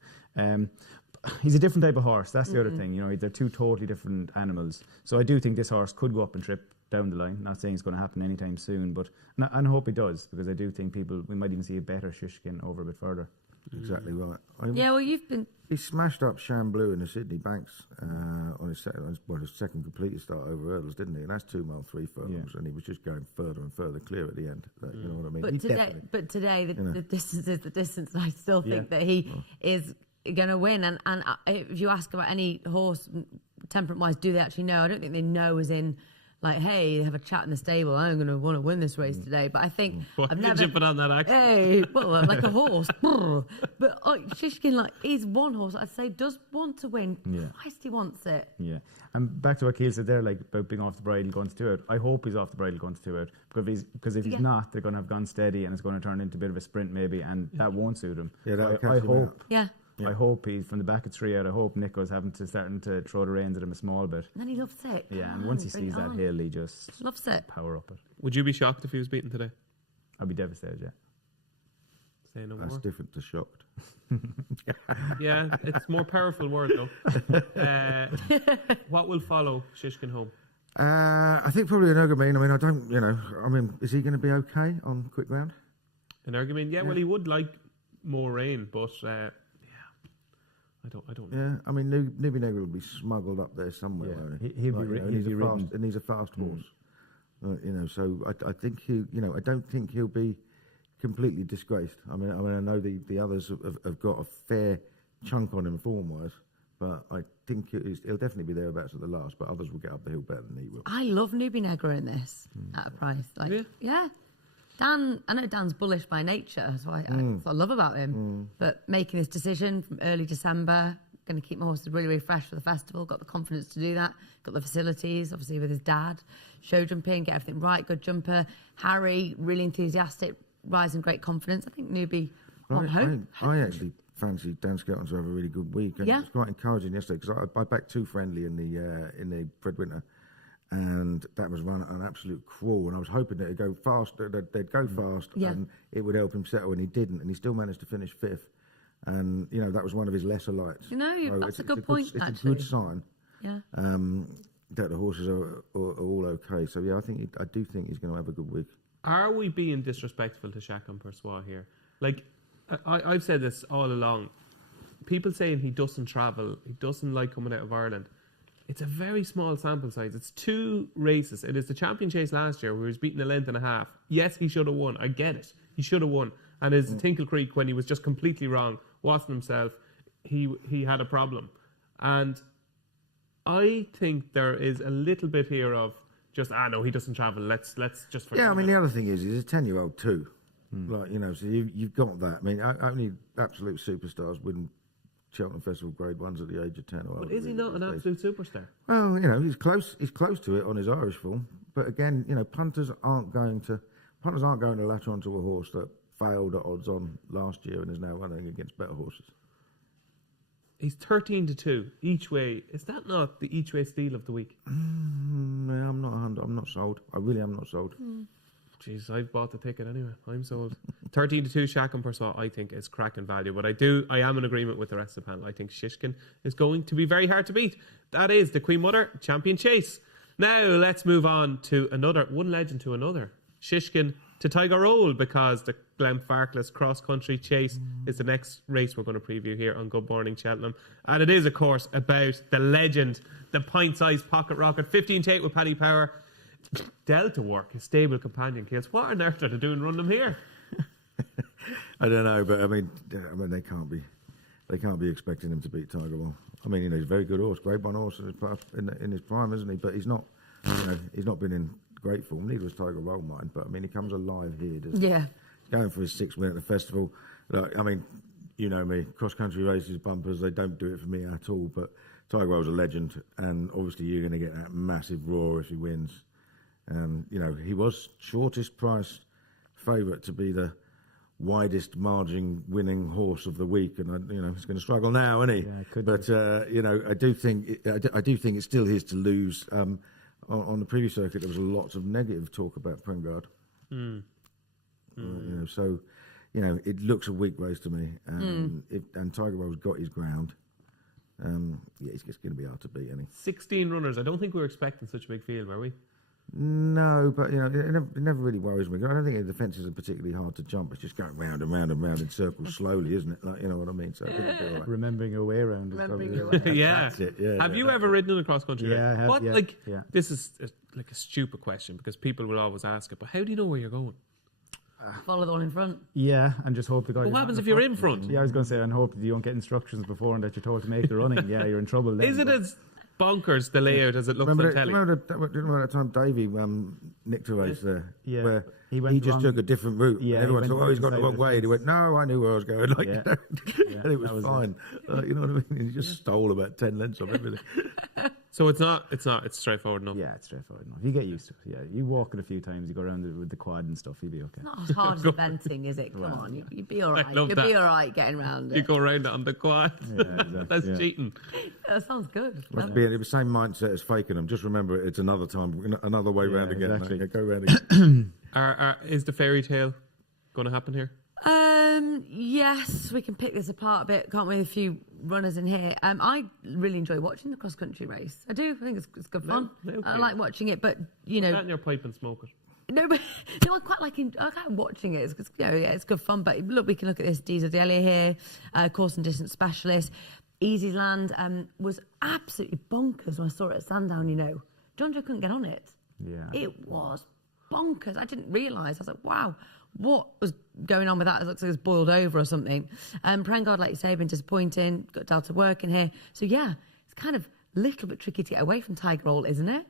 He's a different type of horse. That's the other thing. You know, they're two totally different animals. So I do think this horse could go up and trip down the line. Not saying it's going to happen anytime soon, but and I hope he does, because I do think we might even see a better Shishkin over a bit further. Exactly right. He smashed up Chamblou in the Sydney Banks on his second completed start over hurdles, didn't he? And that's 2 mile 3 furlongs, and he was just going further and further clear at the end. You know what I mean? But today, the distance is the distance. I still think that he is going to win. And if you ask about any horse, temperament-wise, do they actually know? I don't think they know as in, like, hey, have a chat in the stable. I'm going to want to win this race today. But I think I've never jumping on that act. Hey, well, like a horse. But Shishkin, like, is one horse I'd say does want to win. Christ, he wants it. Yeah. And back to what Kealy said there, like about being off the bridle going to 2 out. I hope he's off the bridle going to 2 out, because if he's not, they're going to have gone steady and it's going to turn into a bit of a sprint maybe, and that won't suit him. Yeah, I hope. I hope he's from the back of 3 out. I hope Nico's starting to throw the reins at him a small bit. And then he loves it. Yeah, and once he sees that hill, he just loves it. Power up it. Would you be shocked if he was beaten today? I'd be devastated, yeah. Say no That's more. different to shocked. Yeah, it's more powerful word though. What will follow Shishkin home? I think probably an Energumen. I mean, is he going to be okay on quick ground? An Energumen? Yeah, well, he would like more rain, but I don't know. Yeah, I mean, Nubi Negro will be smuggled up there somewhere. Yeah. He's a fast horse. So I think I don't think he'll be completely disgraced. I mean, I know the others have got a fair chunk on him form-wise, but I think he'll definitely be thereabouts at the last. But others will get up the hill better than he will. I love Nubi Negro in this at a price. Dan, I know Dan's bullish by nature, so I love about him. But making this decision from early December, going to keep my horses really, really fresh for the festival, got the confidence to do that, got the facilities, obviously with his dad, show jumping, get everything right, good jumper. Harry, really enthusiastic, rising great confidence. I think Nubi on hope. I actually fancy Dan Skelton to have a really good week, and it was quite encouraging yesterday because I backed 2 friendly in the Fred Winter. and that was run at an absolute crawl. And I was hoping that they'd go fast, and it would help him settle, and he didn't, and he still managed to finish 5th. And that was one of his lesser lights. That's a good point. It's actually, a good sign. Yeah. That the horses are all okay. So I do think he's going to have a good week. Are we being disrespectful to Chacun Persois here? Like, I've said this all along. People saying he doesn't travel, he doesn't like coming out of Ireland. It's a very small sample size. It's 2 races. It is the Champion Chase last year where he was beaten a length and a half. Yes, he should have won. I get it. He should have won. And his Tinkle Creek, when he was just completely wrong, wasn't himself, he had a problem. And I think there is a little bit here of just, no, he doesn't travel. Let's just forget. Yeah, I mean, the other thing is he's a 10-year-old too. Like, so you've got that. I mean, only absolute superstars win Cheltenham Festival Grade 1s at the age of 10 or But is he not an absolute superstar? Well, he's close to it on his Irish form. But again, punters aren't going to latch onto a horse that failed at odds on last year and is now running against better horses. He's 13-2 each way. Is that not the each way steal of the week? I'm not sold. I really am not sold. Jeez, I've bought the ticket anyway. I'm sold. 13-2 Chacun Persois, I think, is cracking value. But I am in agreement with the rest of the panel. I think Shishkin is going to be very hard to beat. That is the Queen Mother Champion Chase. Now let's move on to one legend to another. Shishkin to Tiger Roll, because the Glenfarclas Cross Country Chase is the next race we're going to preview here on Good Morning Cheltenham. And it is, of course, about the legend, the pint-sized pocket rocket, 15-8 with Paddy Power. Delta Work, his stable companion kills. What on earth are they doing running them here? I don't know, but I mean they can't be expecting him to beat Tiger Roll. I mean, he's a very good horse, Grade 1 horse in his prime, isn't he? But he's not, he's not been in great form. Neither was Tiger Roll, mind. But I mean, he comes alive here, doesn't he? Yeah. Going for his 6th win at the festival. Like, I mean, you know me, cross country races, bumpers, they don't do it for me at all. But Tiger Roll's a legend, and obviously you're going to get that massive roar if he wins. He was shortest price favourite to be the widest margin winning horse of the week, and he's going to struggle now, isn't he? Yeah, but I do think it's still his to lose. On the previous circuit, there was a lot of negative talk about Prengard. It looks a weak race to me, and Tiger Roll's got his ground. It's just going to be hard to beat, 16 runners. I don't think we were expecting such a big field, were we? No, but it never really worries me. I don't think the defences are particularly hard to jump. It's just going round and round and round in circles slowly, isn't it? Like, you know what I mean? So I think it'll be all right. Remembering your way around. Yeah. That's it. Yeah. Have you ever ridden in a cross country? Yeah, I have. What? Yeah. This is like a stupid question because people will always ask it. But how do you know where you're going? Follow the one in front. Yeah, and just hope the guy. But what happens if you're in front? Yeah, I was going to say, and hope that you don't get instructions before and that you're told to make the running. Yeah, you're in trouble then. Is it as bonkers the layout as it looks on telly? Remember that time Davey nicked a race there? Yeah. Where he just took a different route. Yeah, everyone he thought, went he's got the wrong way. And he went, no, I knew where I was going. And it was fine. You know what I mean? He just stole about 10 lengths of everything. So it's straightforward enough. Yeah, it's straightforward enough. You get used to it. Yeah, you walk it a few times, you go around with the quad and stuff, you'll be okay. Not as hard as eventing, is it? Come on, you'd be all right. You'd be all right getting around it. You go around it on the quad. Yeah, exactly. That's cheating. That sounds good. Must be the same mindset as faking them. Just remember, it's another time, another way round again. Exactly. Go round again. Is the fairy tale going to happen here? Yes, we can pick this apart a bit, can't we? A few runners in here. I really enjoy watching the cross country race. I do. I think it's good fun. Okay. I like watching it, but Put that in your pipe and smoke it. No, but I quite like watching it. It's good fun. But look, we can look at this. Diesel Delia here, course and distance specialist. Easy's Land was absolutely bonkers when I saw it at Sandown. John Joe couldn't get on it. Yeah, it was bonkers. I didn't realise. I was like, wow. What was going on with that? It looks like it's boiled over or something. Prengard, like you say, been disappointing. Got Delta Work in here. So, yeah, it's kind of a little bit tricky to get away from Tiger Roll, isn't it?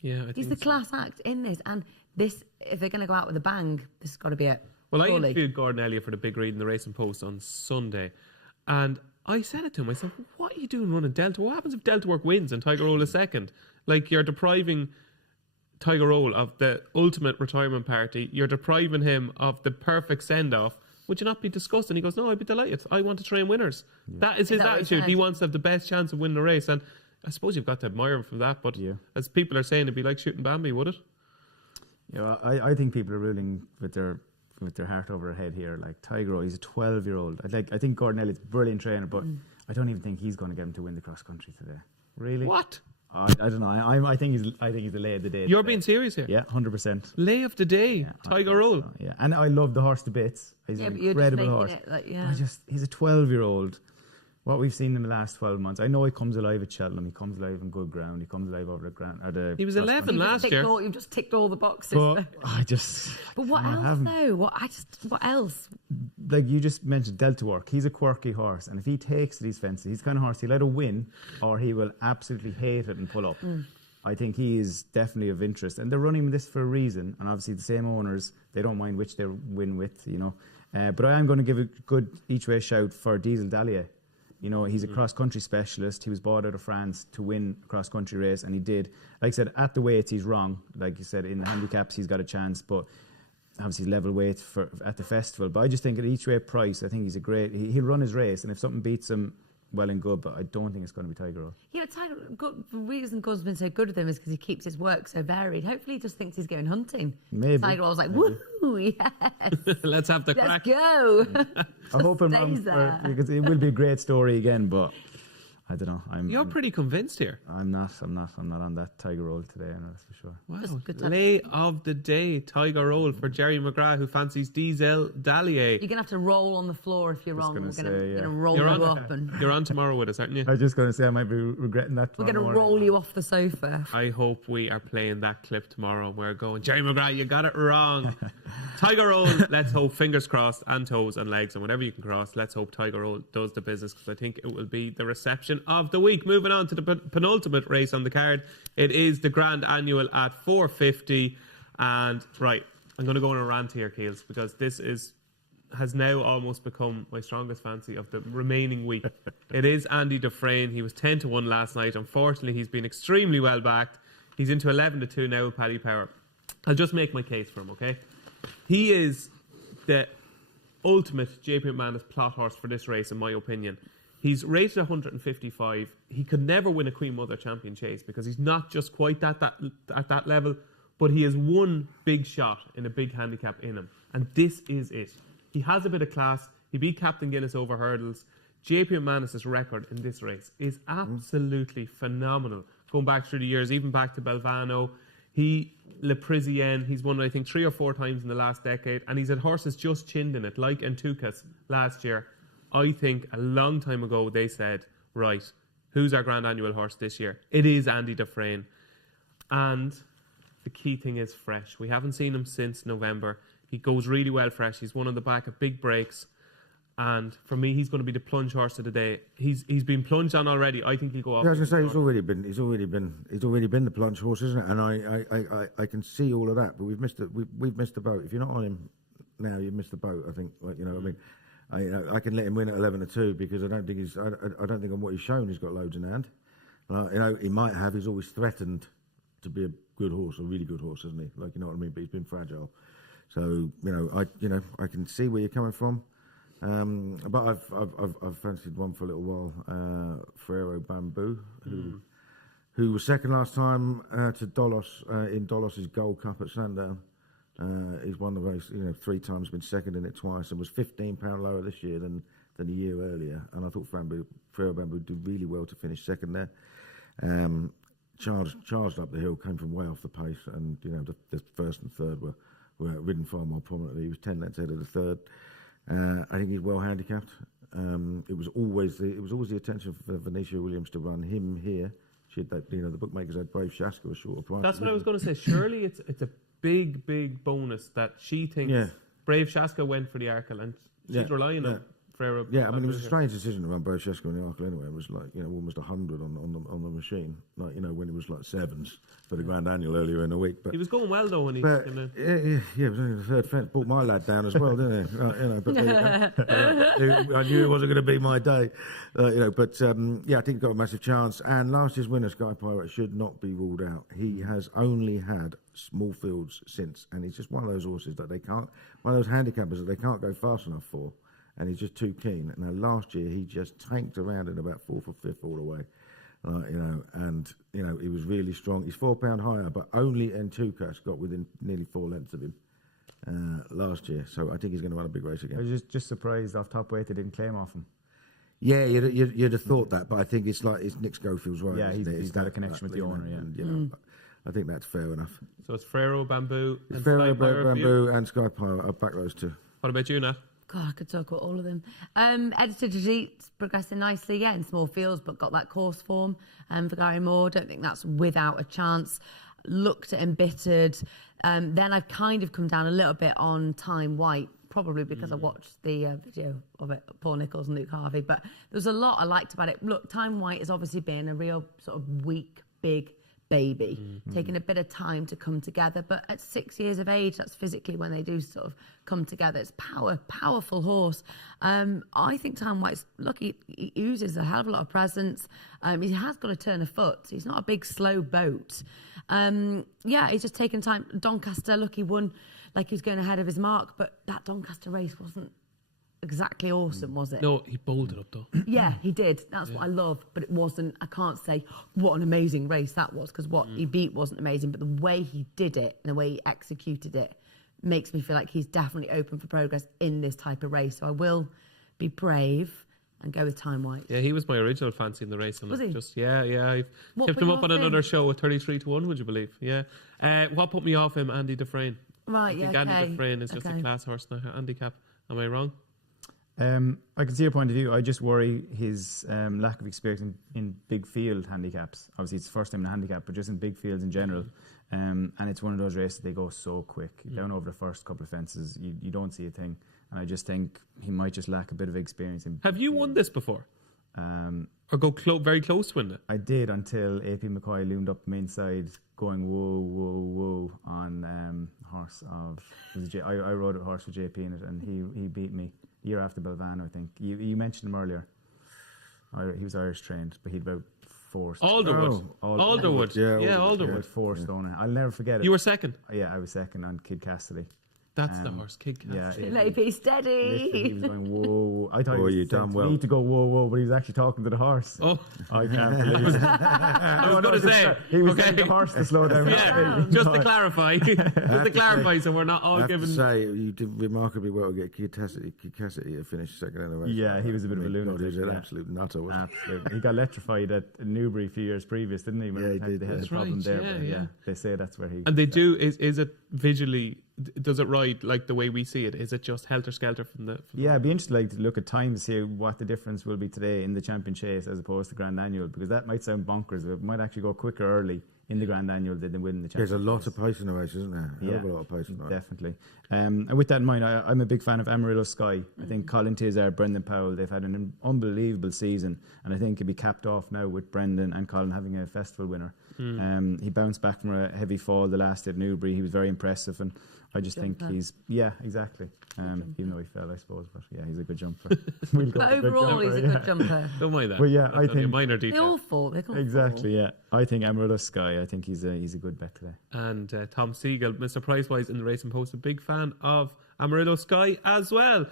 Yeah, I He's the class act in this. And this, if they're going to go out with a bang, this has got to be it. Well, I interviewed Gordon Elliott for the big read in the Racing Post on Sunday. And I said it to him. I said, what are you doing running Delta? What happens if Delta Work wins and Tiger Roll is second? Like, you're depriving Tiger Roll of the ultimate retirement party. You're depriving him of the perfect send-off. Would you not be disgusted? And he goes, no, I'd be delighted. I want to train winners. Yeah. That is his attitude. He wants to have the best chance of winning the race. And I suppose you've got to admire him from that, but Yeah. as people are saying, it'd be like shooting Bambi, would it? Yeah, I think people are ruling with their heart over their head here. Like Tiger, he's a 12-year-old. I think Gordon Elliott's a brilliant trainer, but I don't even think he's going to get him to win the cross country today. Really? What? I don't know. I think he's the lay of the day. You're today. being serious here? Yeah, 100%. Lay of the day, Tiger Roll. Yeah, and I love the horse to bits. He's an but you're incredible just horse. making it like, He's a 12-year-old. What we've seen in the last 12 months, I know he comes alive at Cheltenham. He comes alive on good ground. He comes alive over the ground. He was 11 last year. You've just ticked all the boxes. But I just. But what else though? What else? Like you just mentioned, Delta Work. He's a quirky horse, and if he takes these fences, he's the kind of horse he'll either win or he will absolutely hate it and pull up. I think he is definitely of interest, and they're running this for a reason. And obviously, the same owners, they don't mind which they win with, But I am going to give a good each way shout for Diesel Dallier. He's a cross-country specialist. He was bought out of France to win a cross-country race, and he did. Like I said, at the weights, he's wrong. Like you said, in the handicaps, he's got a chance, but obviously level weight at the festival. But I just think at each way price, I think he's a great... He'll run his race, and if something beats him, well and good, but I don't think it's going to be Tiger Roll. Yeah, Tiger, the reason God's been so good with him is because he keeps his work so varied. Hopefully he just thinks he's going hunting. Maybe. Tiger Roll's like, woo, yes. Let's have the crack. Let's go. I hope I'm wrong, because it will be a great story again, but I don't know. You're pretty convinced here. I'm not on that Tiger Roll today, that's for sure. Wow. Lay of the day, Tiger Roll for Jerry McGrath, who fancies Diesel Dallier. You're going to have to roll on the floor if you're wrong. We're going to roll you up. You're on tomorrow with us, aren't you? I was just going to say I might be regretting that. We're going to roll you off the sofa. I hope we are playing that clip tomorrow and we're going, Jerry McGrath, you got it wrong. Tiger Roll, let's hope, fingers crossed, and toes and legs and whatever you can cross, let's hope Tiger Roll does the business, because I think it will be the reception of the week. Moving on to the penultimate race on the card. It is the Grand Annual at 450. And right, I'm going to go on a rant here, Keels, because this has now almost become my strongest fancy of the remaining week. It is Andy Dufresne. He was 10-1 last night. Unfortunately, he's been extremely well backed. He's into 11-2 now with Paddy Power. I'll just make my case for him, okay? He is the ultimate JP McManus plot horse for this race, in my opinion. He's rated 155. He could never win a Queen Mother Champion Chase because he's not just quite at that level, but he has one big shot in a big handicap in him. And this is it. He has a bit of class. He beat Captain Guinness over hurdles. JP McManus' record in this race is absolutely phenomenal. Going back through the years, even back to Belvano. Le Parisienne, he's won, I think, 3 or 4 times in the last decade. And he's had horses just chinned in it, like Entucas last year. I think a long time ago they said, right, who's our Grand Annual horse this year? It is Andy Dufresne. And the key thing is fresh. We haven't seen him since November. He goes really well fresh. He's one on the back of big breaks. And for me, he's going to be the plunge horse of the day. He's been plunged on already. I think he'll go off. Yeah, I was going to say he's already been the plunge horse, isn't it? And I can see all of that. But we've missed the boat. If you're not on him now, you've missed the boat. I think, I mean. I can let him win at 11-2 because I don't think on what he's shown he's got loads in hand. He might have. He's always threatened to be a good horse, a really good horse, isn't he? Like, you know what I mean? But he's been fragile. So I can see where you're coming from. But I've fancied one for a little while. Ferrero Bamboo, who was second last time to Dolos in Dolos's Gold Cup at Sandown. He's won the race, 3 times, been second in it twice, and was £15 lower this year than a year earlier. And I thought Ferrero Bamboo did really well to finish second there. Charged up the hill, came from way off the pace, and the first and third were ridden far more prominently. He was 10 lengths ahead of the third. I think he's well handicapped. It was always the attention for Venetia Williams to run him here. She had that, the bookmakers had Brave Shaska a shorter price. That's what I was going to say. Surely it's a big bonus that she thinks Brave Shaska went for the Arkle, and she's relying on Ferrero. Yeah, I mean, it was a strange decision to run Brave Shaska in the Arkle anyway. It was like, almost 100 on the machine. Like, when it was like 7s for the Grand Annual earlier in the week. But he was going well though when he came in. Yeah, it was only the third fence. Brought my lad down as well, didn't he? I knew it wasn't going to be my day. I think he got a massive chance. And last year's winner, Sky Pirate, should not be ruled out. He has only had small fields since, and he's just one of those horses that one of those handicappers that they can't go fast enough for. And he's just too keen. Now, last year, he just tanked around in about 4th or 5th all the way. and he was really strong. He's £4 higher, but only Entukas got within nearly 4 lengths of him last year. So I think he's going to run a big race again. I was just surprised off top weight they didn't claim off him. Yeah, you'd have thought that, but I think it's Nick Schofield's right. Yeah, he's got a connection with the owner. I think that's fair enough. So it's Ferrero, Bamboo, and Ferrero, Sky Bamboo, and Sky Pyro. I'll back those two. What about you, Nat? God, I could talk about all of them. Edited Jeet's progressing nicely, in small fields, but got that course form for Gary Moore. Don't think that's without a chance. Looked at Embittered. Then I've kind of come down a little bit on Time White, probably because I watched the video of it, Paul Nicholls and Luke Harvey. But there was a lot I liked about it. Look, Time White has obviously been a real sort of weak, big baby, taking a bit of time to come together. But at 6 years of age, that's physically when they do sort of come together. It's powerful horse. I think Time White's, look, he oozes a hell of a lot of presence. He has got a turn of foot. He's not a big, slow boat. He's just taking time. Doncaster, look, he won like he was going ahead of his mark, but that Doncaster race wasn't exactly awesome, was it? No, he bowled it up though. Yeah, he did. That's what I love. But it wasn't, I can't say what an amazing race that was, because what he beat wasn't amazing. But the way he did it and the way he executed it makes me feel like he's definitely open for progress in this type of race. So I will be brave and go with Time White. Yeah, he was my original fancy in the race. And Was he? I've tipped him up on another show at 33-1, would you believe? Yeah. What put me off him? Andy Dufresne. Right, I think Andy Dufresne is just a class horse now. Handicap. Am I wrong? I can see your point of view. I just worry his lack of experience in big field handicaps. Obviously, it's the first time in a handicap, but just in big fields in general. And it's one of those races, they go so quick. Down over the first couple of fences, you don't see a thing. And I just think he might just lack a bit of experience. Have you won this before? Or go very close to winning it? I did, until AP McCoy loomed up the inside going whoa, whoa, whoa on horse of... I rode a horse with JP in it, and he beat me. Year after Belvano, I think. You mentioned him earlier. He was Irish trained, but he'd about 4 stone. Alderwood. Alderwood. Yeah, Alderwood. About 4 stone. I'll never forget it. You were second? Yeah, I was second on Kid Cassidy. That's the horse, Kid Cassidy. Let it be steady. He was going, whoa. I thought you done well. You need to go, whoa, whoa, but he was actually talking to the horse. Oh. I can't believe it. I was going to say. He was telling the horse to slow down. Yeah, just to clarify. So we're not all given... I have to say, you did remarkably well to get Kid Cassidy to finish second in the race. Yeah, he was a bit of a lunatic. He was an absolute nutter, wasn't he? Absolutely. He got electrified at Newbury a few years previous, didn't he? Yeah, he did. They had the problem there. Yeah, they say that's where he... And they do, is it visually... Does it ride like the way we see it? Is it just helter-skelter from the... It'd be interesting to look at time to see what the difference will be today in the Champion Chase as opposed to Grand Annual, because that might sound bonkers, but it might actually go quicker early in the Grand Annual than they would in the Champion Chase. There's a lot of pace in the race, isn't there? Yeah, a lot of pace in the race. Definitely. And with that in mind, I'm a big fan of Amarillo Sky. I think Colin Tizard, Brendan Powell, they've had an unbelievable season, and I think it'll be capped off now with Brendan and Colin having a festival winner. He bounced back from a heavy fall the last day at Newbury. He was very impressive, and I just think he's... Yeah, exactly. Even though he fell, I suppose, but yeah, he's a good jumper. But overall, he's a good jumper. Don't mind that. But yeah, I think... a minor They detail. all fall. They can't Exactly, yeah. I think Amarillo Sky, I think he's a good bet today. And Tom Siegel, Mr. Pricewise in the Racing Post, a big fan of Amarillo Sky as well.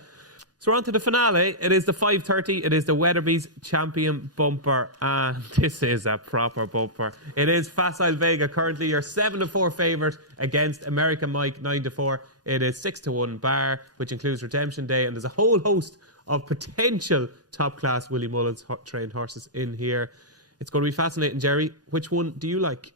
So we're on to the finale. It is the 5:30. It is the Weatherby's Champion Bumper. And this is a proper bumper. It is Facile Vega, currently your 7-4 favourite against American Mike 9-4. It is 6-1 bar, which includes Redemption Day. And there's a whole host of potential top-class Willie Mullins trained horses in here. It's going to be fascinating, Jerry. Which one do you like?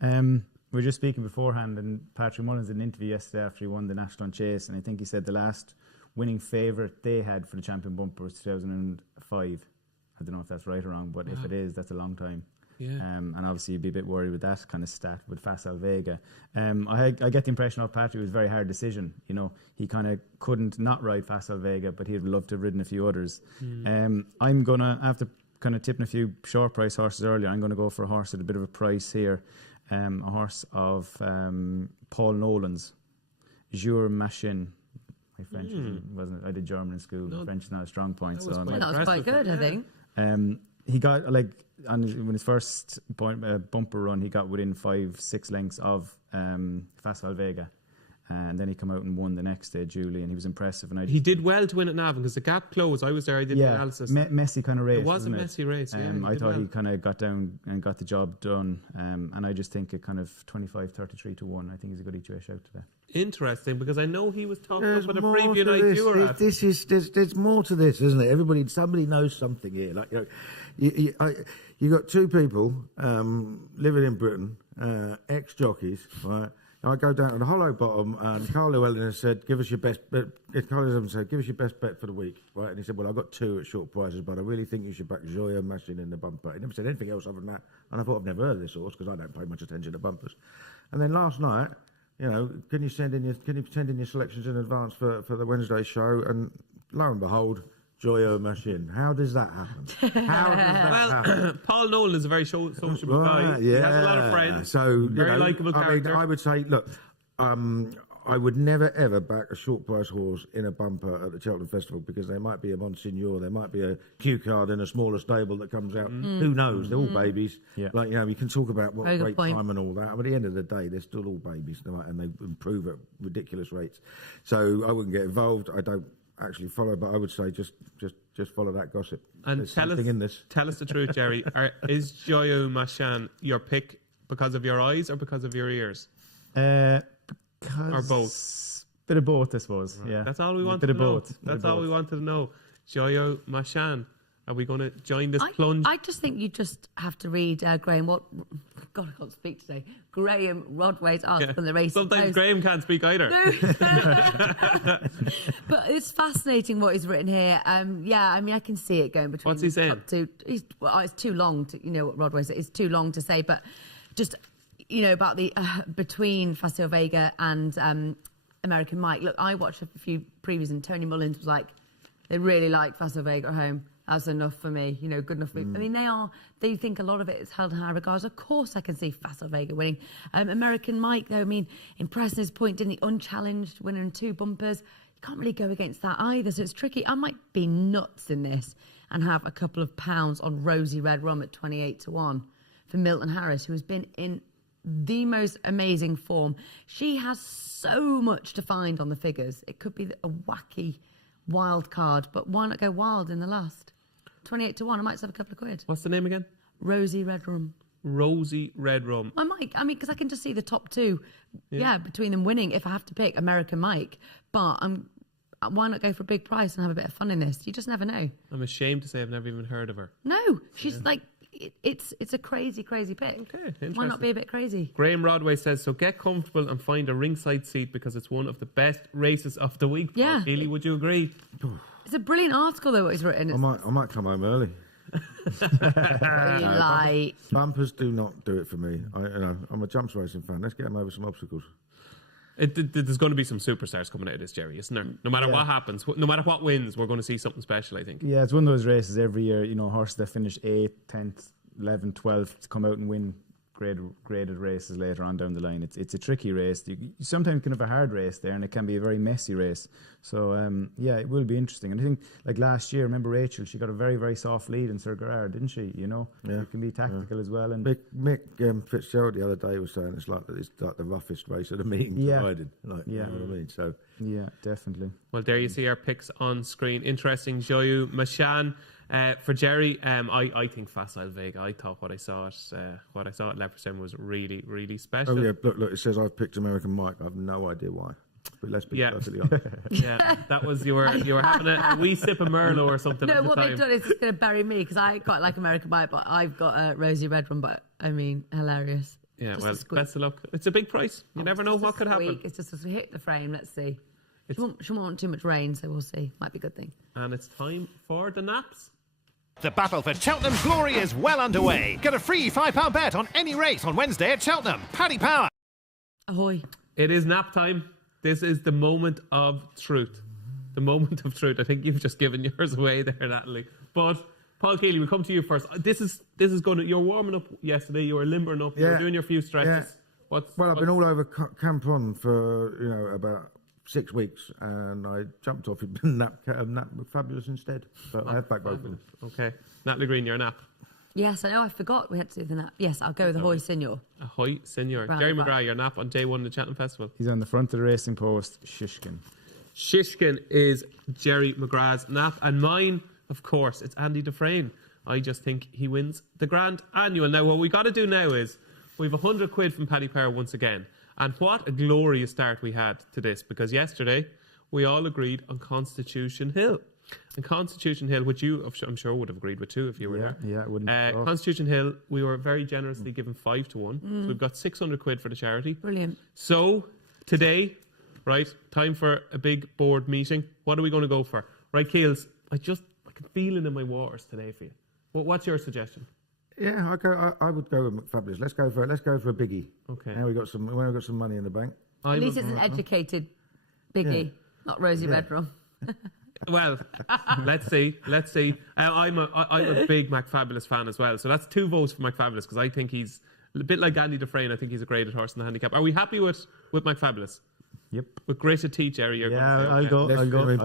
We were just speaking beforehand, and Patrick Mullins did an interview yesterday after he won the National Chase, and I think he said the last winning favourite they had for the Champion Bumper was 2005. I don't know if that's right or wrong, but if it is, that's a long time. Yeah. And obviously you'd be a bit worried with that kind of stat with Facile Vega. I get the impression of Patrick, it was a very hard decision. You know, he kind of couldn't not ride Facile Vega, but he'd love to have ridden a few others. I'm going to, after kind of tipping a few short price horses earlier, I'm going to go for a horse at a bit of a price here. A horse of Paul Nolan's, Jour Machin. My French wasn't. I did German in school. No, French is not a strong point. That was quite good, I think. He got when his first bumper run, he got within 5-6 lengths of Facile Vega, And then he come out and won the next day, Julie, and he was impressive. And he did well to win at Navan because the gap closed. I was there. I did the analysis. Messy kind of race. It was a messy race. I thought he kind of got down and got the job done. And I just think it kind of 25-33 to 1. I think he's a good each way shout today. Interesting, because I know he was talking There's about a more preview to night this. you were at. There's more to this, isn't it? Somebody knows something here. Like, you got two people living in Britain, ex-jockeys, right? I go down to the Hollow Bottom, and Carl Llewellyn has said, "Give us your best bet." Carl Llewellyn said, "Give us your best bet for the week," right? And he said, "Well, I've got two at short prices, but I really think you should back Joyo Machine in the bumper." He never said anything else other than that, and I thought, I've never heard of this horse because I don't pay much attention to bumpers. And then last night, can you send in your selections in advance for the Wednesday show? And lo and behold, Joyo Machine. How does that happen? How does that happen? Paul Nolan is a very sociable guy. Yeah. He has a lot of friends. So, very likeable character. I would say, look, I would never ever back a short price horse in a bumper at the Cheltenham Festival because there might be a Monsignor, there might be a Q card in a smaller stable that comes out. Who knows? They're all babies. Yeah. Like, you can talk about what Very good great point. time and all that. But at the end of the day, they're still all babies, and they improve at ridiculous rates. So I wouldn't get involved. I don't actually follow, but I would say just follow that gossip. And There's something in this. Tell us the truth, Jerry. Is Joyo Machan your pick because of your eyes or because of your ears? Or both? Bit of both, I suppose. Right. Yeah, that's all we wanted to know. Both. That's all we wanted to know. Joyo Machan. Are we going to join this plunge? I just think you just have to read Graham. God, I can't speak today. Graham Rodway's article from the race. Sometimes Graham can't speak either. But it's fascinating what he's written here. I can see it going between. What's he saying? It's too long to, what Rodway said. It's too long to say, but just, about the between Facile Vega and American Mike. Look, I watched a few previews and Tony Mullins was like, they really like Facile Vega at home. That's enough for me, good enough for me. I mean, they think a lot of it is held in high regards. Of course I can see Facile Vega winning. American Mike, though, impressing his point, didn't he? Unchallenged, winning in 2 bumpers. You can't really go against that either, so it's tricky. I might be nuts in this and have a couple of pounds on Rosy Red Rum at 28 to 1 for Milton Harris, who has been in the most amazing form. She has so much to find on the figures. It could be a wacky wild card, but why not go wild in the last? 28 to 1, I might just have a couple of quid. What's the name again? Rosy Red Rum. Rosy Red Rum. I might, because I can just see the top 2, between them winning if I have to pick American Mike. But why not go for a big price and have a bit of fun in this? You just never know. I'm ashamed to say I've never even heard of her. No, she's it's a crazy, crazy pick. Okay, interesting. Why not be a bit crazy? Graham Rodway says, so get comfortable and find a ringside seat because it's one of the best races of the week. Yeah. Kealy, would you agree? It's a brilliant article, though, what he's written. I might come home early. Bumpers do not do it for me. I'm a jumps racing fan. Let's get them over some obstacles. There's going to be some superstars coming out of this, Jerry, isn't there? No matter what happens, no matter what wins, we're going to see something special, I think. Yeah, it's one of those races every year, horses that finish 8th, 10th, 11th, 12th to come out and win graded races later on down the line. It's a tricky race. You sometimes can have a hard race there, and it can be a very messy race. So it will be interesting. And I think like last year, remember Rachel? She got a very, very soft lead in Sir Gerard, didn't she? It can be tactical as well. And Mick Fitzgerald the other day was saying it's like the roughest race of the meeting provided. You know what I mean? So definitely. Well, there you see our picks on screen. Interesting. Joyo Machan. For Jerry, I think Facile Vega. I thought what I saw at Leopardstown was really, really special. Oh yeah, look, it says I've picked American Mike. I have no idea why. But let's be perfectly honest. That was you were having a wee sip of Merlot or something. No, what they've done is it's going to bury me because I quite like American Mike, but I've got a Rosy Red One. But hilarious. Yeah, just best of luck. It's a big price. You never know what could happen. It's just as we hit the frame. Let's see. She won't want too much rain, so we'll see. Might be a good thing. And it's time for the naps. The battle for Cheltenham's glory is well underway. Get a free £5 bet on any race on Wednesday at Cheltenham. Paddy Power. Ahoy. It is nap time. This is the moment of truth. The moment of truth. I think you've just given yours away there, Natalie. But Paul Kealy, we'll come to you first. This is going to... You're warming up yesterday. You were limbering up. You were doing your few stretches. Yeah. I've been all over Camp On for, about 6 weeks, and I jumped off it nap fabulous instead. But I had back both of them. Okay. Natalie Green, your nap. Yes, I know. I forgot we had to do the nap. Yes, I'll go with Ahoy Senior. Ahoy Senior. Jerry McGrath, your nap on day one of the Cheltenham Festival. He's on the front of the racing post, Shishkin. Shishkin is Jerry McGrath's nap, and mine, of course, it's Andy Dufresne. I just think he wins the Grand Annual. Now, what we got to do now is we've £100 from Paddy Power once again, and what a glorious start we had to this, because yesterday we all agreed on Constitution Hill. And Constitution Hill, which you, I'm sure, would have agreed with too if you were there. Yeah, it wouldn't. Constitution Hill, we were very generously given 5 to 1. So we've got £600 for the charity. Brilliant. So today, right, time for a big board meeting. What are we going to go for? Right, Keels, I can feel it in my waters today for you. What's your suggestion? Yeah, I would go with McFabulous. Let's go for a biggie. Okay. Now we've got some money in the bank. At least it's an educated biggie, not Rosie Redrum. Well, let's see. I'm a big McFabulous fan as well. So that's 2 votes for McFabulous because I think he's a bit like Andy Dufresne. I think he's a graded horse in the handicap. Are we happy with McFabulous? Yep. With gritted teeth, Jerry. You're I'll go.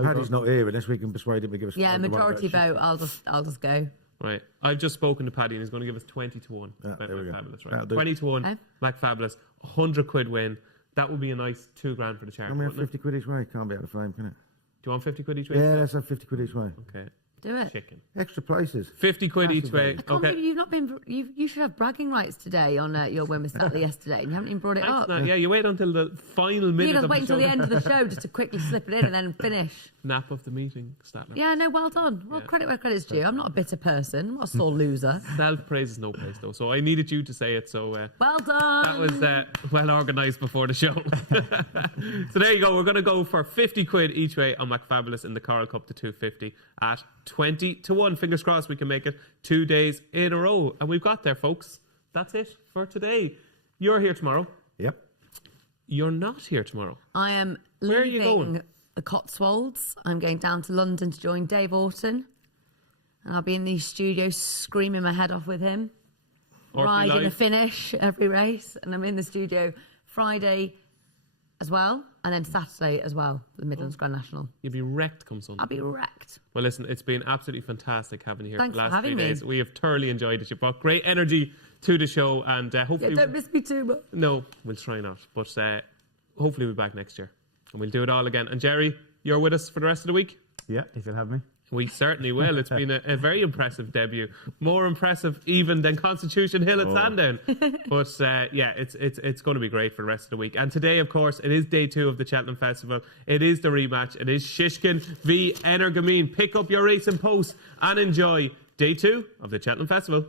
Paddy's not here unless we can persuade him to give us. Yeah, majority vote. I'll just go. Right. I've just spoken to Paddy and he's going to give us 20 to 1. McFabulous, right? 20 to 1. McFabulous. £100 win. That would be a nice £2,000 for the charity. Can we have 50 quid each way? Can't be out of frame, can it? Do you want 50 quid each way? Yeah, let's have 50 quid each way. Okay. Do it. Chicken. Extra places. 50 quid each way. Okay. You've not been. You should have bragging rights today on your win with Natalie yesterday, and you haven't even brought it up. Yeah, you wait until the final minute. You just of wait the until show. the end of the show just to quickly slip it in and then finish. Nap of the meeting, Statler. Yeah, no, well done. Well, credit where credit's due. I'm not a bitter person. I'm not a sore loser. Self-praise is no praise, though. So I needed you to say it. So well done. That was well organised before the show. So there you go. We're going to go for 50 quid each way on McFabulous in the Coral Cup to 250 at 20 to 1. Fingers crossed we can make it 2 days in a row. And we've got there, folks. That's it for today. You're here tomorrow. Yep. You're not here tomorrow. I am Where are you leaving going? the Cotswolds. I'm going down to London to join Dave Orton. And I'll be in the studio screaming my head off with him. Riding a finish every race. And I'm in the studio Friday as well. And then Saturday as well, the Midlands Grand National. You'll be wrecked come Sunday. I'll be wrecked. Well, listen, it's been absolutely fantastic having you here Thanks for the last for having 3 days. me. We have thoroughly enjoyed it. You've brought great energy to the show, and hopefully... Yeah, don't miss me too much. No, we'll try not. But hopefully we'll be back next year, and we'll do it all again. And Jerry, you're with us for the rest of the week? Yeah, if you'll have me. We certainly will. It's been a very impressive debut. More impressive even than Constitution Hill at Sandown. But it's going to be great for the rest of the week. And today, of course, it is day 2 of the Cheltenham Festival. It is the rematch. It is Shishkin v Energamine. Pick up your racing post and enjoy day 2 of the Cheltenham Festival.